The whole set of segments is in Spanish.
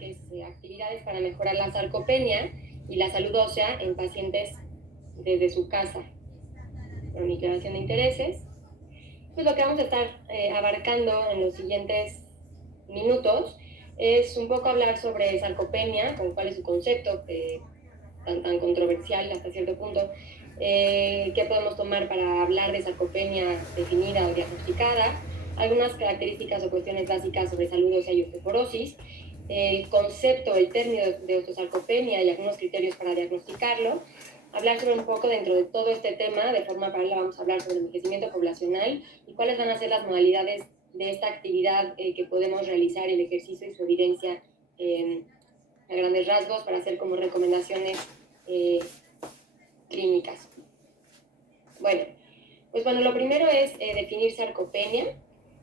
que es actividades para mejorar la sarcopenia y la salud ósea en pacientes desde su casa. Declaración de intereses. Pues lo que vamos a estar abarcando en los siguientes minutos es un poco hablar sobre sarcopenia, con cuál es su concepto, tan controversial hasta cierto punto, qué podemos tomar para hablar de sarcopenia definida o diagnosticada, algunas características o cuestiones básicas sobre salud ósea y osteoporosis, el concepto, el término de osteosarcopenia y algunos criterios para diagnosticarlo, hablar sobre un poco dentro de todo este tema, de forma paralela vamos a hablar sobre el envejecimiento poblacional y cuáles van a ser las modalidades de esta actividad que podemos realizar, el ejercicio y su evidencia a grandes rasgos para hacer como recomendaciones clínicas. Bueno, lo primero es definir sarcopenia.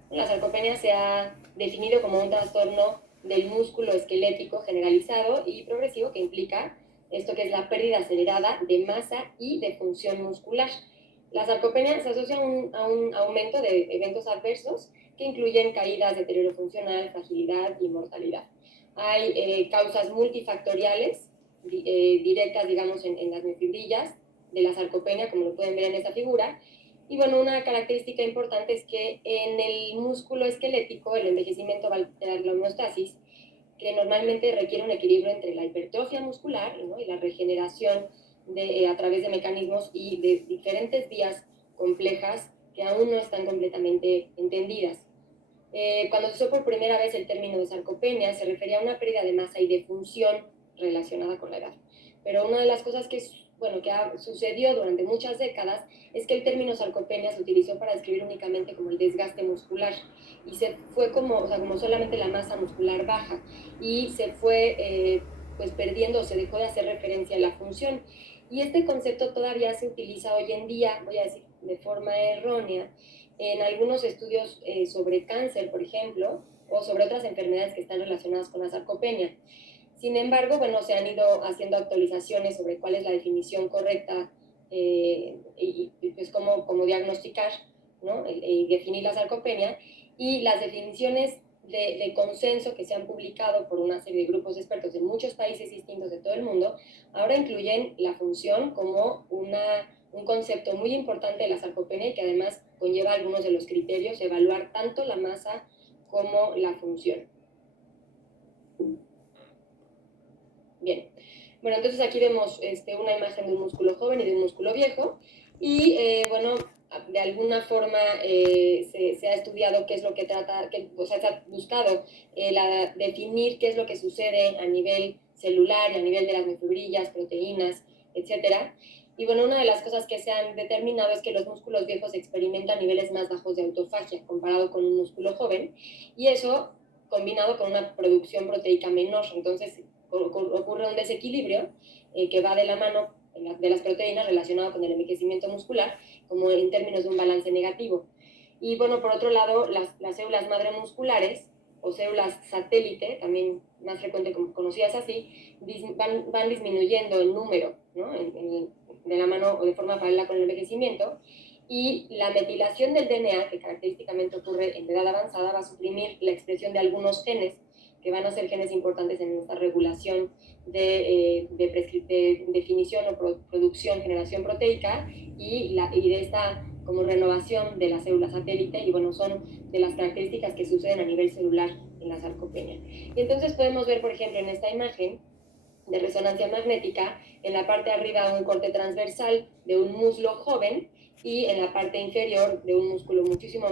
La sarcopenia se ha definido como un trastorno del músculo esquelético generalizado y progresivo que implica esto que es la pérdida acelerada de masa y de función muscular. La sarcopenia se asocia a un aumento de eventos adversos que incluyen caídas, deterioro funcional, fragilidad y mortalidad. Hay causas multifactoriales directas, digamos, en las mifibrillas de la sarcopenia, como lo pueden ver en esta figura. Y bueno, una característica importante es que en el músculo esquelético el envejecimiento va a alterar la homeostasis, que normalmente requiere un equilibrio entre la hipertrofia muscular, ¿no?, y la regeneración a través de mecanismos y de diferentes vías complejas que aún no están completamente entendidas. Cuando se usó por primera vez el término de sarcopenia, se refería a una pérdida de masa y de función relacionada con la edad. Pero una de las cosas que sucedió durante muchas décadas es que el término sarcopenia se utilizó para describir únicamente como el desgaste muscular y se fue como solamente la masa muscular baja y se fue pues perdiendo, se dejó de hacer referencia a la función. Y este concepto todavía se utiliza hoy en día, voy a decir de forma errónea, en algunos estudios sobre cáncer, por ejemplo, o sobre otras enfermedades que están relacionadas con la sarcopenia. Sin embargo, bueno, se han ido haciendo actualizaciones sobre cuál es la definición correcta y pues cómo diagnosticar, ¿no?, y definir la sarcopenia, y las definiciones de consenso que se han publicado por una serie de grupos de expertos en muchos países distintos de todo el mundo, ahora incluyen la función como un concepto muy importante de la sarcopenia y que además conlleva algunos de los criterios, evaluar tanto la masa como la función. Bien, bueno, entonces aquí vemos una imagen de un músculo joven y de un músculo viejo y bueno, de alguna forma se ha estudiado qué es lo que trata, se ha buscado definir qué es lo que sucede a nivel celular y a nivel de las microfibrillas, proteínas, etcétera. Y bueno, una de las cosas que se han determinado es que los músculos viejos experimentan niveles más bajos de autofagia comparado con un músculo joven, y eso combinado con una producción proteica menor. Entonces ocurre un desequilibrio que va de la mano de las proteínas relacionado con el envejecimiento muscular, como en términos de un balance negativo. Y bueno, por otro lado, las células madre musculares o células satélite, también más frecuente conocidas así, van disminuyendo en número, ¿no?, de la mano o de forma paralela con el envejecimiento, y la metilación del DNA, que característicamente ocurre en edad avanzada, va a suprimir la expresión de algunos genes que van a ser genes importantes en esta regulación de definición o producción, generación proteica y de esta como renovación de las células satélite, y bueno, son de las características que suceden a nivel celular en la sarcopenia. Y entonces podemos ver, por ejemplo, en esta imagen de resonancia magnética, en la parte de arriba un corte transversal de un muslo joven y en la parte inferior de un músculo muchísimo,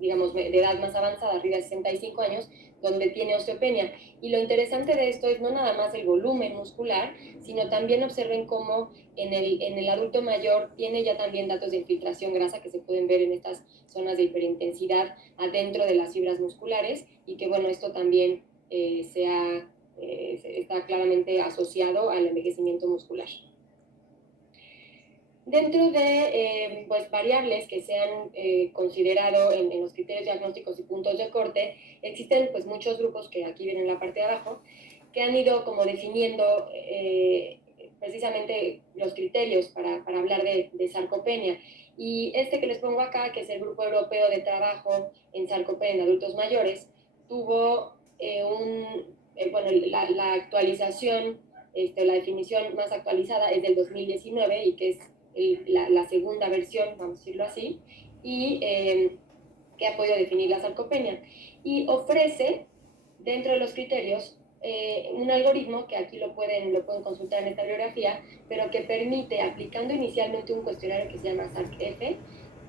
digamos, de edad más avanzada, arriba de 65 años, donde tiene osteopenia. Y lo interesante de esto es no nada más el volumen muscular, sino también observen cómo en el adulto mayor tiene ya también datos de infiltración grasa que se pueden ver en estas zonas de hiperintensidad adentro de las fibras musculares, y que bueno, esto también está claramente asociado al envejecimiento muscular. Dentro de pues, variables que se han considerado en los criterios diagnósticos y puntos de corte, existen pues, muchos grupos que aquí ven en la parte de abajo, que han ido como definiendo precisamente los criterios para hablar de sarcopenia. Y este que les pongo acá, que es el Grupo Europeo de Trabajo en Sarcopenia en Adultos Mayores, tuvo bueno, la actualización, la definición más actualizada es del 2019 y que es la segunda versión, vamos a decirlo así, y que ha podido definir la sarcopenia. Y ofrece, dentro de los criterios, un algoritmo que aquí lo pueden consultar en esta bibliografía, pero que permite, aplicando inicialmente un cuestionario que se llama SARC-F,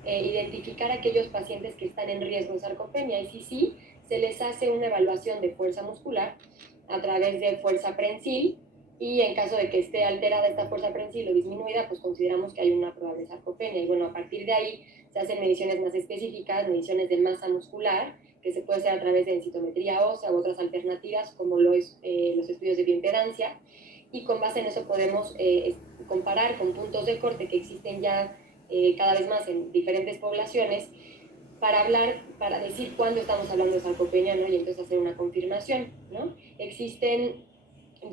identificar a aquellos pacientes que están en riesgo de sarcopenia, y si sí, se les hace una evaluación de fuerza muscular a través de fuerza prensil, y en caso de que esté alterada esta fuerza prensil o disminuida, pues consideramos que hay una probable sarcopenia. Y bueno, a partir de ahí se hacen mediciones más específicas, mediciones de masa muscular, que se puede hacer a través de densitometría ósea u otras alternativas, como lo es los estudios de bioimpedancia, y con base en eso podemos comparar con puntos de corte que existen ya cada vez más en diferentes poblaciones, para decir cuándo estamos hablando de sarcopenia, ¿no? Y entonces hacer una confirmación, ¿no? Existen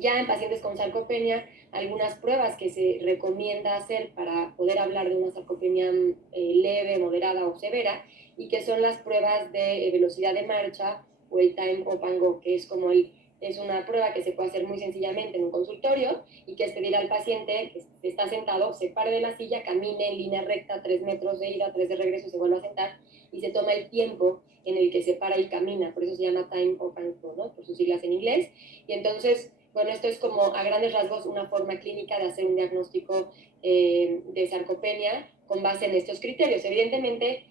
ya en pacientes con sarcopenia algunas pruebas que se recomienda hacer para poder hablar de una sarcopenia leve, moderada o severa, y que son las pruebas de velocidad de marcha o el time up and go, que es como es una prueba que se puede hacer muy sencillamente en un consultorio, y que es pedir al paciente que está sentado, se pare de la silla, camine en línea recta 3 metros de ida, 3 de regreso, se vuelve a sentar, y se toma el tiempo en el que se para y camina, por eso se llama time up and go, ¿no? Por sus siglas en inglés. Y entonces, bueno, esto es como a grandes rasgos una forma clínica de hacer un diagnóstico de sarcopenia con base en estos criterios. Evidentemente,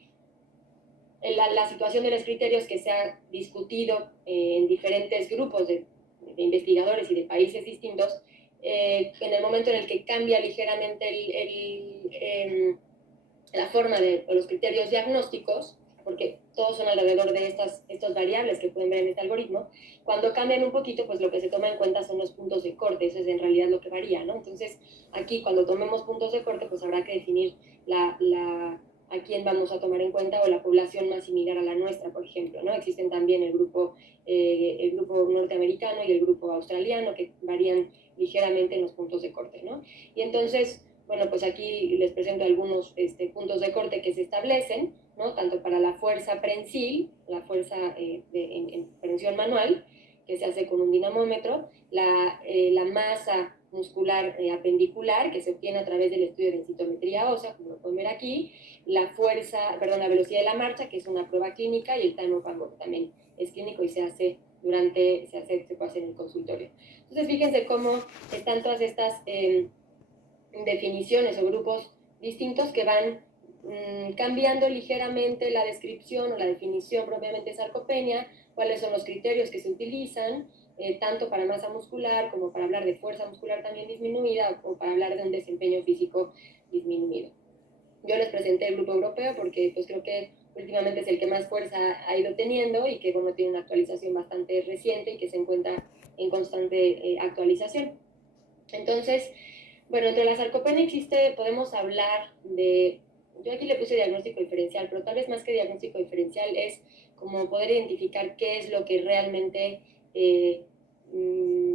la situación de los criterios que se ha discutido en diferentes grupos de investigadores y de países distintos, en el momento en el que cambia ligeramente la forma de los criterios diagnósticos, porque todos son alrededor de estas variables que pueden ver en este algoritmo, cuando cambian un poquito, pues lo que se toma en cuenta son los puntos de corte, eso es en realidad lo que varía, ¿no? Entonces, aquí cuando tomemos puntos de corte, pues habrá que definir a quién vamos a tomar en cuenta, o la población más similar a la nuestra, por ejemplo, ¿no? Existen también el grupo norteamericano y el grupo australiano, que varían ligeramente en los puntos de corte, ¿no? Y entonces, bueno, pues aquí les presento algunos puntos de corte que se establecen, ¿no? Tanto para la fuerza prensil, la fuerza en prensión manual, que se hace con un dinamómetro, la masa muscular apendicular, que se obtiene a través del estudio de densitometría ósea, como lo pueden ver aquí, la velocidad de la marcha, que es una prueba clínica, y el time of angle, que también es clínico y se puede hacer en el consultorio. Entonces, fíjense cómo están todas estas definiciones o grupos distintos que van cambiando ligeramente la descripción o la definición propiamente de sarcopenia, cuáles son los criterios que se utilizan, tanto para masa muscular como para hablar de fuerza muscular también disminuida, o para hablar de un desempeño físico disminuido. Yo les presenté el grupo europeo porque pues creo que últimamente es el que más fuerza ha ido teniendo, y que bueno, tiene una actualización bastante reciente y que se encuentra en constante actualización. Entonces, bueno, entre la sarcopenia podemos hablar yo aquí le puse diagnóstico diferencial, pero tal vez más que diagnóstico diferencial es como poder identificar qué es lo que realmente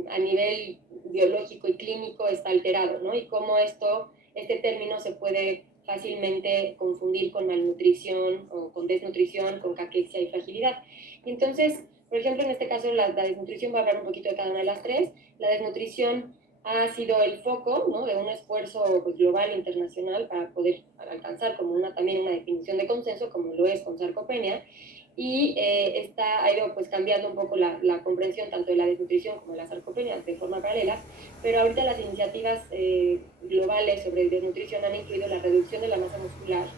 a nivel biológico y clínico está alterado, ¿no? Y cómo este término se puede fácilmente confundir con malnutrición o con desnutrición, con caquexia y fragilidad. Y entonces, por ejemplo, en este caso la desnutrición, va a hablar un poquito de cada una de las tres. La desnutrición ha sido el foco, ¿no?, de un esfuerzo pues, global, internacional, para poder alcanzar como también una definición de consenso, como lo es con sarcopenia, y ha ido pues cambiando un poco la comprensión tanto de la desnutrición como de la sarcopenia de forma paralela, pero ahorita las iniciativas globales sobre desnutrición han incluido la reducción de la masa muscular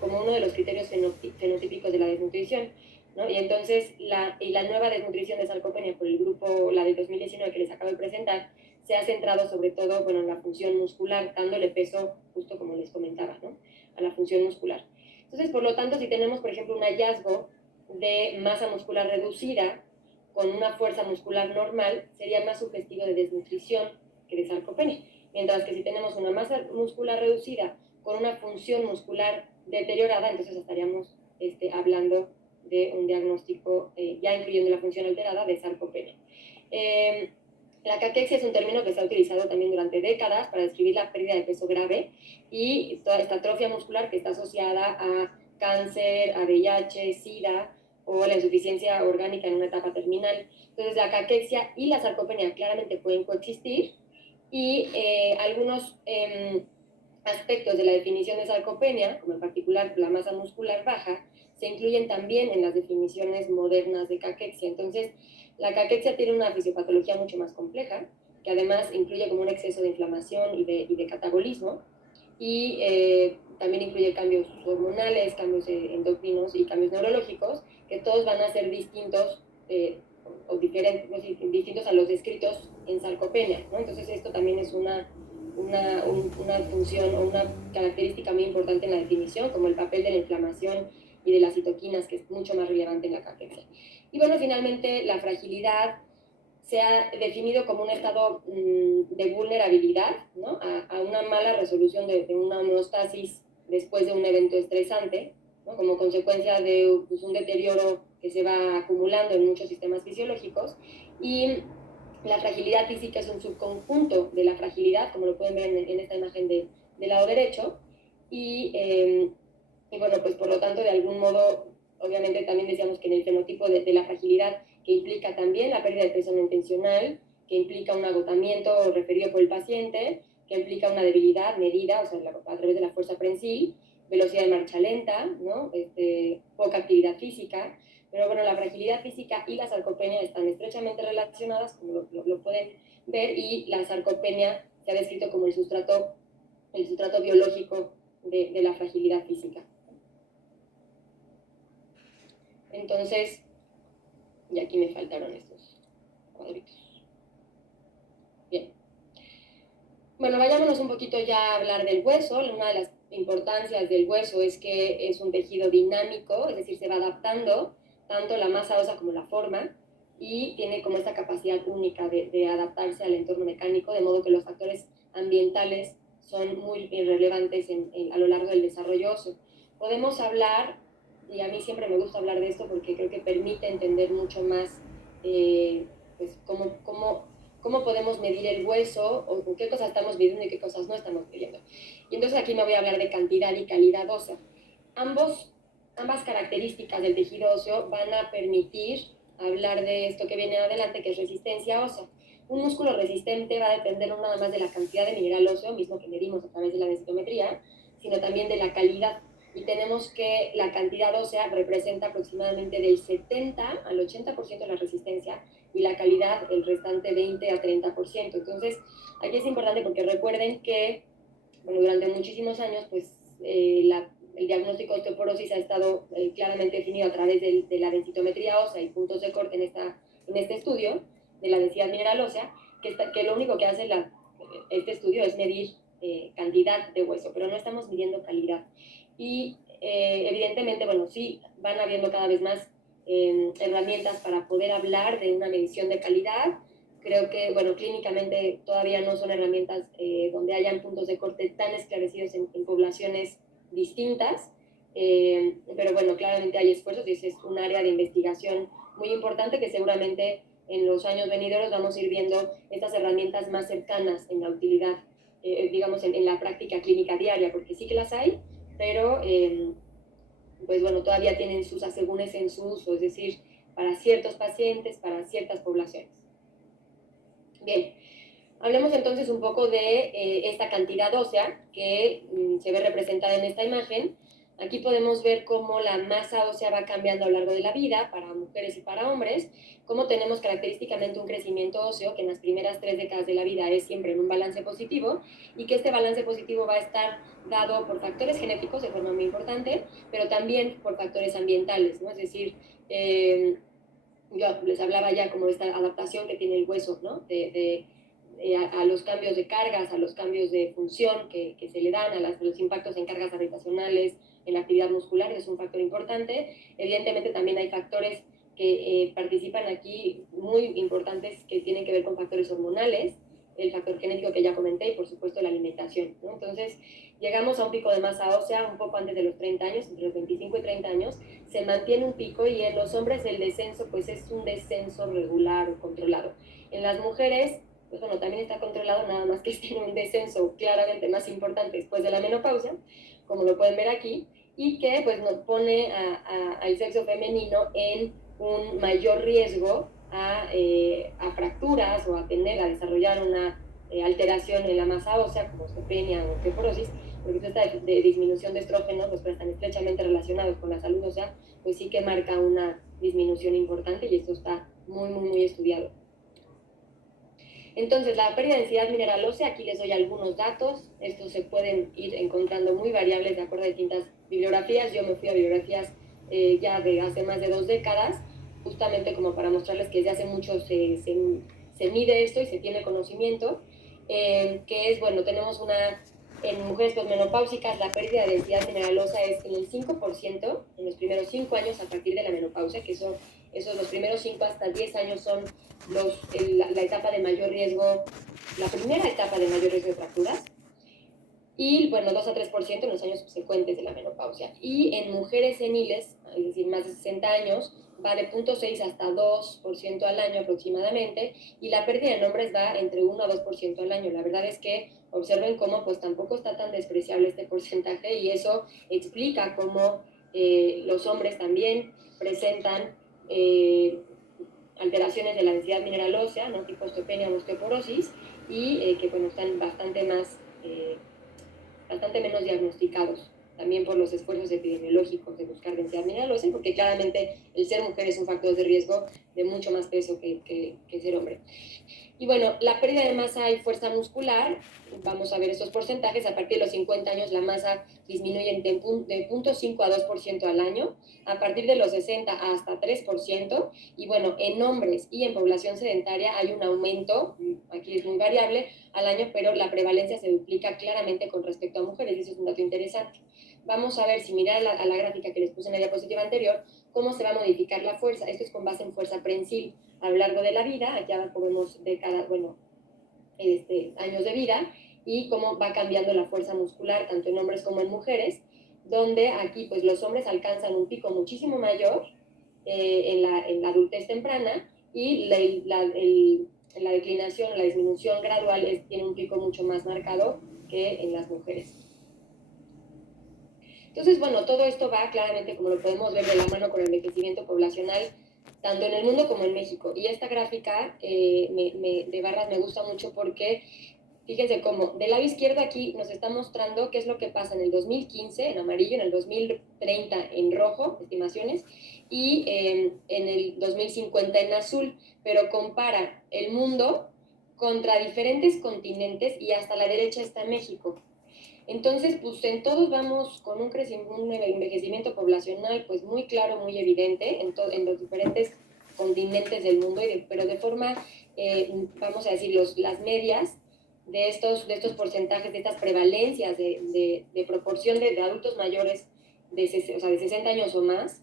como uno de los criterios fenotípicos de la desnutrición, ¿no? Y entonces la nueva desnutrición de sarcopenia por el grupo, la del 2019 que les acabo de presentar, se ha centrado sobre todo, bueno, en la función muscular, dándole peso, justo como les comentaba, ¿no?, a la función muscular. Entonces, por lo tanto, si tenemos, por ejemplo, un hallazgo de masa muscular reducida con una fuerza muscular normal, sería más sugestivo de desnutrición que de sarcopenia. Mientras que si tenemos una masa muscular reducida con una función muscular deteriorada, entonces estaríamos hablando de un diagnóstico, ya incluyendo la función alterada, de sarcopenia. La caquexia es un término que se ha utilizado también durante décadas para describir la pérdida de peso grave y toda esta atrofia muscular que está asociada a cáncer, a VIH, SIDA o la insuficiencia orgánica en una etapa terminal. Entonces la caquexia y la sarcopenia claramente pueden coexistir, y algunos aspectos de la definición de sarcopenia, como en particular la masa muscular baja, se incluyen también en las definiciones modernas de caquexia. Entonces, la caquexia tiene una fisiopatología mucho más compleja, que además incluye como un exceso de inflamación y de catabolismo, y también incluye cambios hormonales, cambios endocrinos y cambios neurológicos, que todos van a ser distintos o diferentes, distintos a los descritos en sarcopenia, ¿no? Entonces esto también es una función o una característica muy importante en la definición, como el papel de la inflamación y de las citoquinas, que es mucho más relevante en la caquexia. Y bueno, finalmente la fragilidad se ha definido como un estado de vulnerabilidad, ¿no? A una mala resolución de una homeostasis después de un evento estresante, ¿no? Como consecuencia de pues, un deterioro que se va acumulando en muchos sistemas fisiológicos. Y la fragilidad física es un subconjunto de la fragilidad, como lo pueden ver en esta imagen del lado derecho, y bueno, pues por lo tanto, de algún modo, obviamente también decíamos que en el fenotipo de la fragilidad, que implica también la pérdida de peso no intencional, que implica un agotamiento referido por el paciente, que implica una debilidad medida, o sea, a través de la fuerza prensil, velocidad de marcha lenta, ¿no? Poca actividad física. Pero bueno, la fragilidad física y la sarcopenia están estrechamente relacionadas, como lo pueden ver, y la sarcopenia se ha descrito como el sustrato biológico de la fragilidad física. Entonces, y aquí me faltaron estos cuadritos. Bien. Bueno, vayámonos un poquito ya a hablar del hueso. Una de las importancias del hueso es que es un tejido dinámico, es decir, se va adaptando tanto la masa ósea como la forma, y tiene como esta capacidad única de adaptarse al entorno mecánico, de modo que los factores ambientales son muy relevantes a lo largo del desarrollo óseo. Podemos hablar, y a mí siempre me gusta hablar de esto porque creo que permite entender mucho más pues cómo podemos medir el hueso, o qué cosas estamos midiendo y qué cosas no estamos midiendo. Y entonces aquí me voy a hablar de cantidad y calidad ósea. Ambas características del tejido óseo van a permitir hablar de esto que viene adelante, que es resistencia ósea. Un músculo resistente va a depender no nada más de la cantidad de mineral óseo, mismo que medimos a través de la densitometría, sino también de la calidad. Y tenemos que la cantidad ósea representa aproximadamente del 70 al 80% de la resistencia, y la calidad el restante 20 a 30%. Entonces, aquí es importante porque recuerden que, bueno, durante muchísimos años, pues el diagnóstico de osteoporosis ha estado claramente definido a través de la densitometría ósea y puntos de corte en este estudio de la densidad mineral ósea, que lo único que hace este estudio es medir cantidad de hueso, pero no estamos midiendo calidad. Y evidentemente, bueno, sí van habiendo cada vez más herramientas para poder hablar de una medición de calidad. Creo que, bueno, clínicamente todavía no son herramientas donde hayan puntos de corte tan esclarecidos en poblaciones distintas, pero bueno, claramente hay esfuerzos y ese es un área de investigación muy importante que seguramente en los años venideros vamos a ir viendo estas herramientas más cercanas en la utilidad, digamos, en la práctica clínica diaria, porque sí que las hay, pero pues bueno, todavía tienen sus asegúnes en su uso, es decir, para ciertos pacientes, para ciertas poblaciones. Bien, hablemos entonces un poco de esta cantidad ósea que se ve representada en esta imagen. Aquí podemos ver cómo la masa ósea va cambiando a lo largo de la vida para mujeres y para hombres, cómo tenemos característicamente un crecimiento óseo que en las primeras 3 décadas de la vida es siempre en un balance positivo, y que este balance positivo va a estar dado por factores genéticos de forma muy importante, pero también por factores ambientales, ¿no? Es decir, yo les hablaba ya como esta adaptación que tiene el hueso, ¿no? A los cambios de cargas, a los cambios de función que se le dan, a los impactos en cargas gravitacionales, en la actividad muscular, es un factor importante. Evidentemente también hay factores que participan aquí muy importantes que tienen que ver con factores hormonales, el factor genético que ya comenté, y por supuesto la alimentación, ¿no? Entonces llegamos a un pico de masa ósea un poco antes de los 30 años, entre los 25 y 30 años, se mantiene un pico, y en los hombres el descenso pues es un descenso regular o controlado. En las mujeres, pues bueno, también está controlado, nada más que tiene un descenso claramente más importante después de la menopausia, como lo pueden ver aquí, y que pues nos pone al sexo femenino en un mayor riesgo a fracturas o a desarrollar una alteración en la masa ósea como osteopenia o osteoporosis, porque esta de disminución de estrógenos, los que están estrechamente relacionados con la salud ósea, pues sí que marca una disminución importante y esto está muy estudiado. Entonces, la pérdida de densidad mineral ósea, aquí les doy algunos datos. Estos se pueden ir encontrando muy variables de acuerdo a distintas bibliografías. Yo me fui a bibliografías ya de hace más de 2 décadas, justamente como para mostrarles que desde hace mucho se mide esto y se tiene conocimiento, que es, bueno, tenemos en mujeres posmenopáusicas, la pérdida de densidad mineral ósea es en el 5% en los primeros 5 años a partir de la menopausia, que esos los primeros 5 hasta 10 años son la etapa de mayor riesgo, la primera etapa de mayor riesgo de fracturas, y bueno, 2 a 3% en los años subsecuentes de la menopausia. Y en mujeres seniles, es decir, más de 60 años, va de 0.6 hasta 2% al año aproximadamente, y la pérdida en hombres va entre 1 a 2% al año. La verdad es que observen cómo pues tampoco está tan despreciable este porcentaje, y eso explica cómo los hombres también presentan alteraciones de la densidad mineral ósea, ¿no? Tipo osteopenia o osteoporosis, y que bueno, están bastante menos diagnosticados, también por los esfuerzos epidemiológicos de buscar densidad mineral ósea, porque claramente el ser mujer es un factor de riesgo de mucho más peso que ser hombre. Y bueno, la pérdida de masa y fuerza muscular, vamos a ver estos porcentajes, a partir de los 50 años la masa disminuye de 0.5 a 2% al año, a partir de los 60 hasta 3%, y bueno, en hombres y en población sedentaria hay un aumento, aquí es muy variable, al año, pero la prevalencia se duplica claramente con respecto a mujeres, y eso es un dato interesante. Vamos a ver, si mirar a la gráfica que les puse en la diapositiva anterior, cómo se va a modificar la fuerza. Esto es con base en fuerza prensil a lo largo de la vida. Aquí abajo vemos décadas, años de vida, y cómo va cambiando la fuerza muscular, tanto en hombres como en mujeres, donde aquí pues los hombres alcanzan un pico muchísimo mayor en la adultez temprana, y la declinación, la disminución gradual tiene un pico mucho más marcado que en las mujeres. Entonces, bueno, todo esto va claramente, como lo podemos ver, de la mano con el envejecimiento poblacional, tanto en el mundo como en México. Y esta gráfica de barras me gusta mucho porque, fíjense cómo, del lado izquierdo aquí nos está mostrando qué es lo que pasa en el 2015 en amarillo, en el 2030 en rojo, estimaciones, y en el 2050 en azul, pero compara el mundo contra diferentes continentes, y hasta la derecha está México. Entonces, pues en todos vamos con un envejecimiento poblacional pues muy claro, muy evidente en los diferentes continentes del mundo, pero de forma, vamos a decir, las medias de estos porcentajes, de estas prevalencias de proporción de adultos mayores de 60 años o más.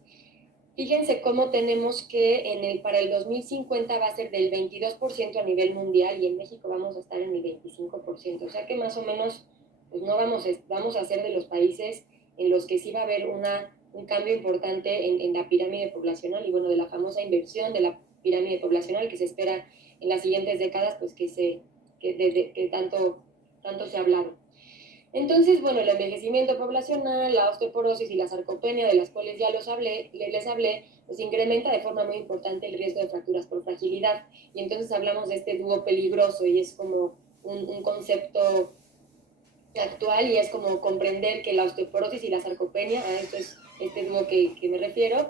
Fíjense cómo tenemos que para el 2050 va a ser del 22% a nivel mundial, y en México vamos a estar en el 25%. O sea que más o menos pues no vamos a ser de los países en los que sí va a haber un cambio importante en la pirámide poblacional, y bueno, de la famosa inversión de la pirámide poblacional que se espera en las siguientes décadas, pues que tanto se ha hablado. Entonces, bueno, el envejecimiento poblacional, la osteoporosis y la sarcopenia, de las cuales ya les hablé, pues incrementa de forma muy importante el riesgo de fracturas por fragilidad. Y entonces hablamos de este dúo peligroso, y es como un concepto actual, y es como comprender que la osteoporosis y la sarcopenia, a esto es este dúo que me refiero,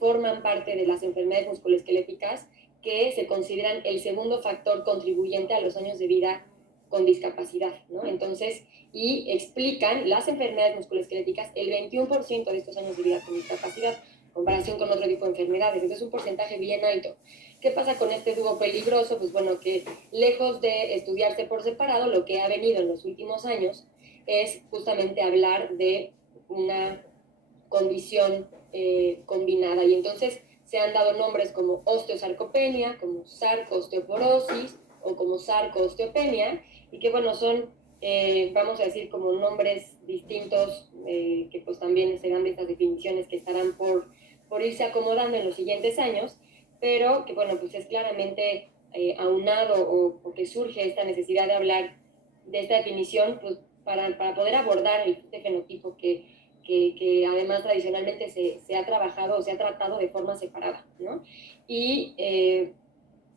forman parte de las enfermedades musculoesqueléticas que se consideran el segundo factor contribuyente a los años de vida con discapacidad, ¿no? Entonces, y explican las enfermedades musculoesqueléticas el 21% de estos años de vida con discapacidad, en comparación con otro tipo de enfermedades. Entonces, es un porcentaje bien alto. ¿Qué pasa con este dúo peligroso? Pues bueno, que lejos de estudiarse por separado, lo que ha venido en los últimos años es justamente hablar de una condición combinada. Y entonces se han dado nombres como osteosarcopenia, como sarcoosteoporosis o como sarcoosteopenia, y que bueno, son, vamos a decir, como nombres distintos, que pues también serán de estas definiciones que estarán por irse acomodando en los siguientes años, pero que bueno, pues es claramente aunado o que surge esta necesidad de hablar de esta definición, pues para poder abordar este fenotipo que que además tradicionalmente se ha trabajado o se ha tratado de forma separada, ¿no? Y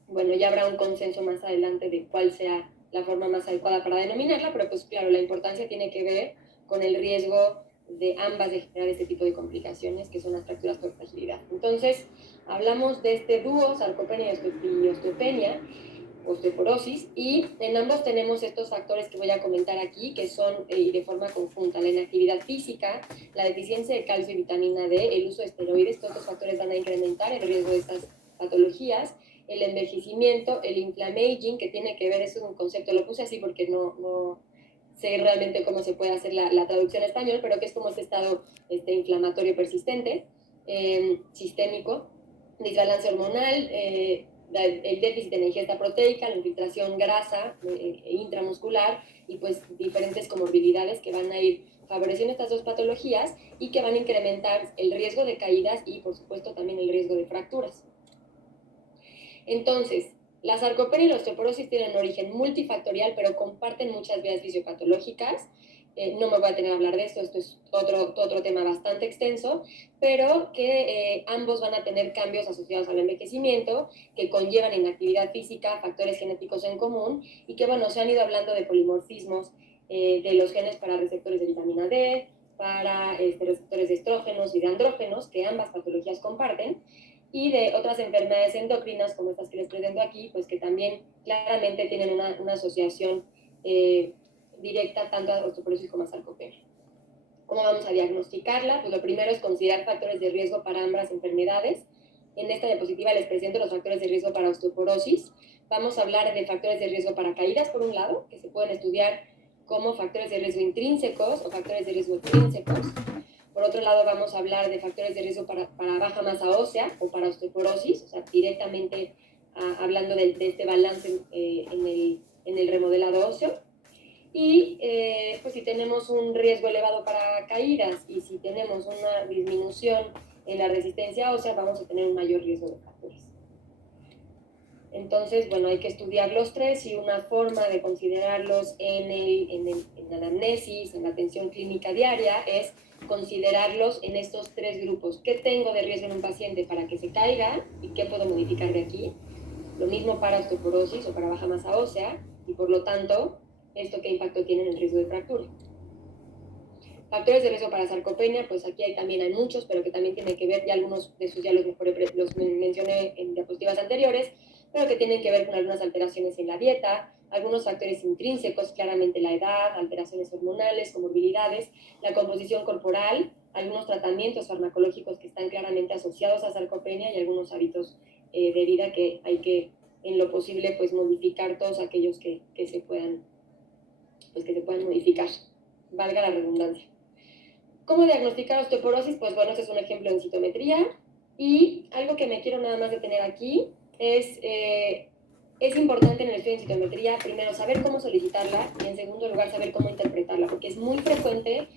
bueno, ya habrá un consenso más adelante de cuál sea la forma más adecuada para denominarla, pero pues claro, la importancia tiene que ver con el riesgo de ambas de generar este tipo de complicaciones, que son las fracturas por fragilidad. Entonces, hablamos de este dúo, sarcopenia y osteopenia, osteoporosis, y en ambos tenemos estos factores que voy a comentar aquí, que son y de forma conjunta: la inactividad física, la deficiencia de calcio y vitamina D, el uso de esteroides. Todos estos factores van a incrementar el riesgo de estas patologías. El envejecimiento, el inflammaging, que tiene que ver, eso es un concepto, lo puse así porque no sé realmente cómo se puede hacer la traducción en español, pero que es como este estado inflamatorio persistente, sistémico, desbalance hormonal, el déficit de ingesta proteica, la infiltración grasa intramuscular y pues diferentes comorbilidades que van a ir favoreciendo estas dos patologías y que van a incrementar el riesgo de caídas y por supuesto también el riesgo de fracturas. Entonces, la sarcopenia y la osteoporosis tienen un origen multifactorial, pero comparten muchas vías fisiopatológicas. No me voy a tener a hablar de esto es otro tema bastante extenso, pero que ambos van a tener cambios asociados al envejecimiento, que conllevan inactividad física, factores genéticos en común, y que, bueno, se han ido hablando de polimorfismos de los genes para receptores de vitamina D, para receptores de estrógenos y de andrógenos, que ambas patologías comparten, y de otras enfermedades endocrinas como estas que les presento aquí, pues que también claramente tienen una asociación directa tanto a osteoporosis como a sarcopenia. ¿Cómo vamos a diagnosticarla? Pues lo primero es considerar factores de riesgo para ambas enfermedades. En esta diapositiva les presento los factores de riesgo para osteoporosis. Vamos a hablar de factores de riesgo para caídas, por un lado, que se pueden estudiar como factores de riesgo intrínsecos o factores de riesgo extrínsecos. Por otro lado, vamos a hablar de factores de riesgo para baja masa ósea o para osteoporosis, o sea, directamente hablando de este balance en el remodelado óseo. Y pues si tenemos un riesgo elevado para caídas y si tenemos una disminución en la resistencia ósea, vamos a tener un mayor riesgo de fracturas. Entonces, bueno, hay que estudiar los tres y una forma de considerarlos en la anamnesis, en la atención clínica diaria, es considerarlos en estos tres grupos. ¿Qué tengo de riesgo en un paciente para que se caiga y qué puedo modificar de aquí? Lo mismo para osteoporosis o para baja masa ósea y por lo tanto, ¿esto qué impacto tiene en el riesgo de fractura? Factores de riesgo para sarcopenia, pues aquí también hay muchos, pero que también tienen que ver, y algunos de esos ya los mencioné en diapositivas anteriores, pero que tienen que ver con algunas alteraciones en la dieta, algunos factores intrínsecos, claramente la edad, alteraciones hormonales, comorbilidades, la composición corporal, algunos tratamientos farmacológicos que están claramente asociados a sarcopenia y algunos hábitos de vida que hay que, en lo posible, pues modificar todos aquellos que se puedan modificar, valga la redundancia. ¿Cómo diagnosticar osteoporosis? Pues bueno, este es un ejemplo en citometría y algo que me quiero nada más detener aquí es importante en el estudio de citometría, primero, saber cómo solicitarla y en segundo lugar, saber cómo interpretarla, porque es muy frecuente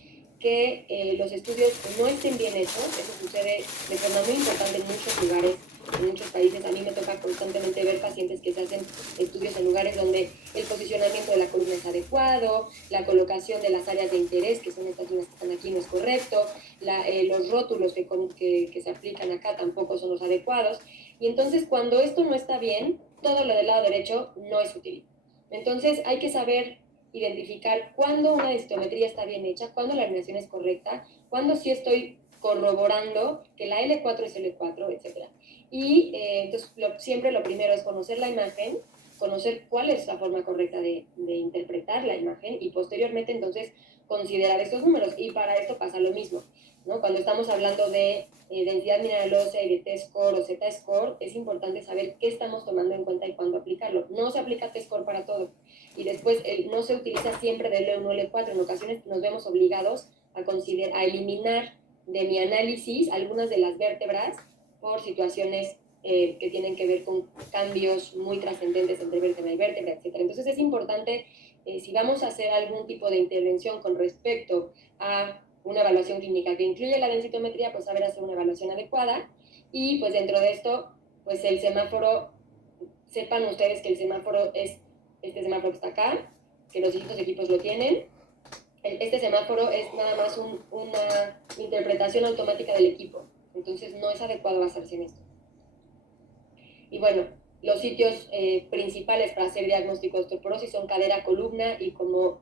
que los estudios no estén bien hechos. Eso sucede de forma muy importante en muchos lugares, en muchos países. A mí me toca constantemente ver pacientes que se hacen estudios en lugares donde el posicionamiento de la columna es adecuado, la colocación de las áreas de interés, que son estas líneas que están aquí, no es correcto, los rótulos que se aplican acá tampoco son los adecuados. Y entonces, cuando esto no está bien, todo lo del lado derecho no es útil. Entonces, hay que saber identificar cuándo una densitometría está bien hecha, cuándo la alineación es correcta, cuándo sí estoy corroborando que la L4 es L4, etc. Y entonces siempre lo primero es conocer la imagen, conocer cuál es la forma correcta de interpretar la imagen y posteriormente entonces considerar estos números. Y para esto pasa lo mismo, ¿no? Cuando estamos hablando de densidad mineral ósea y de T-score o Z-score, es importante saber qué estamos tomando en cuenta y cuándo aplicarlo. No se aplica T-score para todo. Y después no se utiliza siempre de L1 o L4. En ocasiones nos vemos obligados a eliminar de mi análisis algunas de las vértebras por situaciones que tienen que ver con cambios muy trascendentes entre vértebra y vértebra, etc. Entonces es importante, si vamos a hacer algún tipo de intervención con respecto a una evaluación clínica que incluye la densitometría, pues saber hacer una evaluación adecuada y pues dentro de esto, pues el semáforo, sepan ustedes que el semáforo es este semáforo que está acá, que los distintos equipos lo tienen, Este semáforo es nada más una interpretación automática del equipo, entonces no es adecuado basarse en esto. Y bueno, los sitios principales para hacer diagnóstico de osteoporosis son cadera, columna y como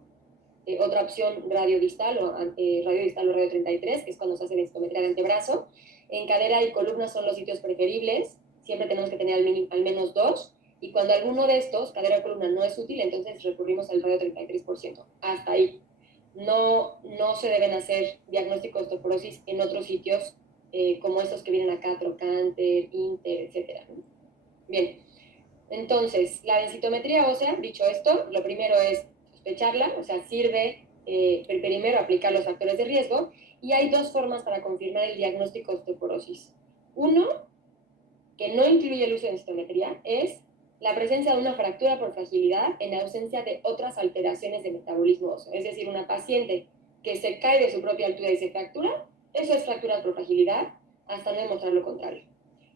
otra opción radio distal o radio 33, que es cuando se hace densitometría de antebrazo. En cadera y columna son los sitios preferibles, siempre tenemos que tener al menos 2, y cuando alguno de estos, cadera o columna, no es útil, entonces recurrimos al radio 33%. Hasta ahí. No se deben hacer diagnósticos de osteoporosis en otros sitios como estos que vienen acá, Trocánter, Inter, etc. Bien, entonces, la densitometría ósea, dicho esto, lo primero es sospecharla, o sea, sirve primero aplicar los factores de riesgo, y hay dos formas para confirmar el diagnóstico de osteoporosis. Uno, que no incluye el uso de densitometría, es la presencia de una fractura por fragilidad en ausencia de otras alteraciones de metabolismo óseo. Es decir, una paciente que se cae de su propia altura y se fractura, eso es fractura por fragilidad, hasta no demostrar lo contrario.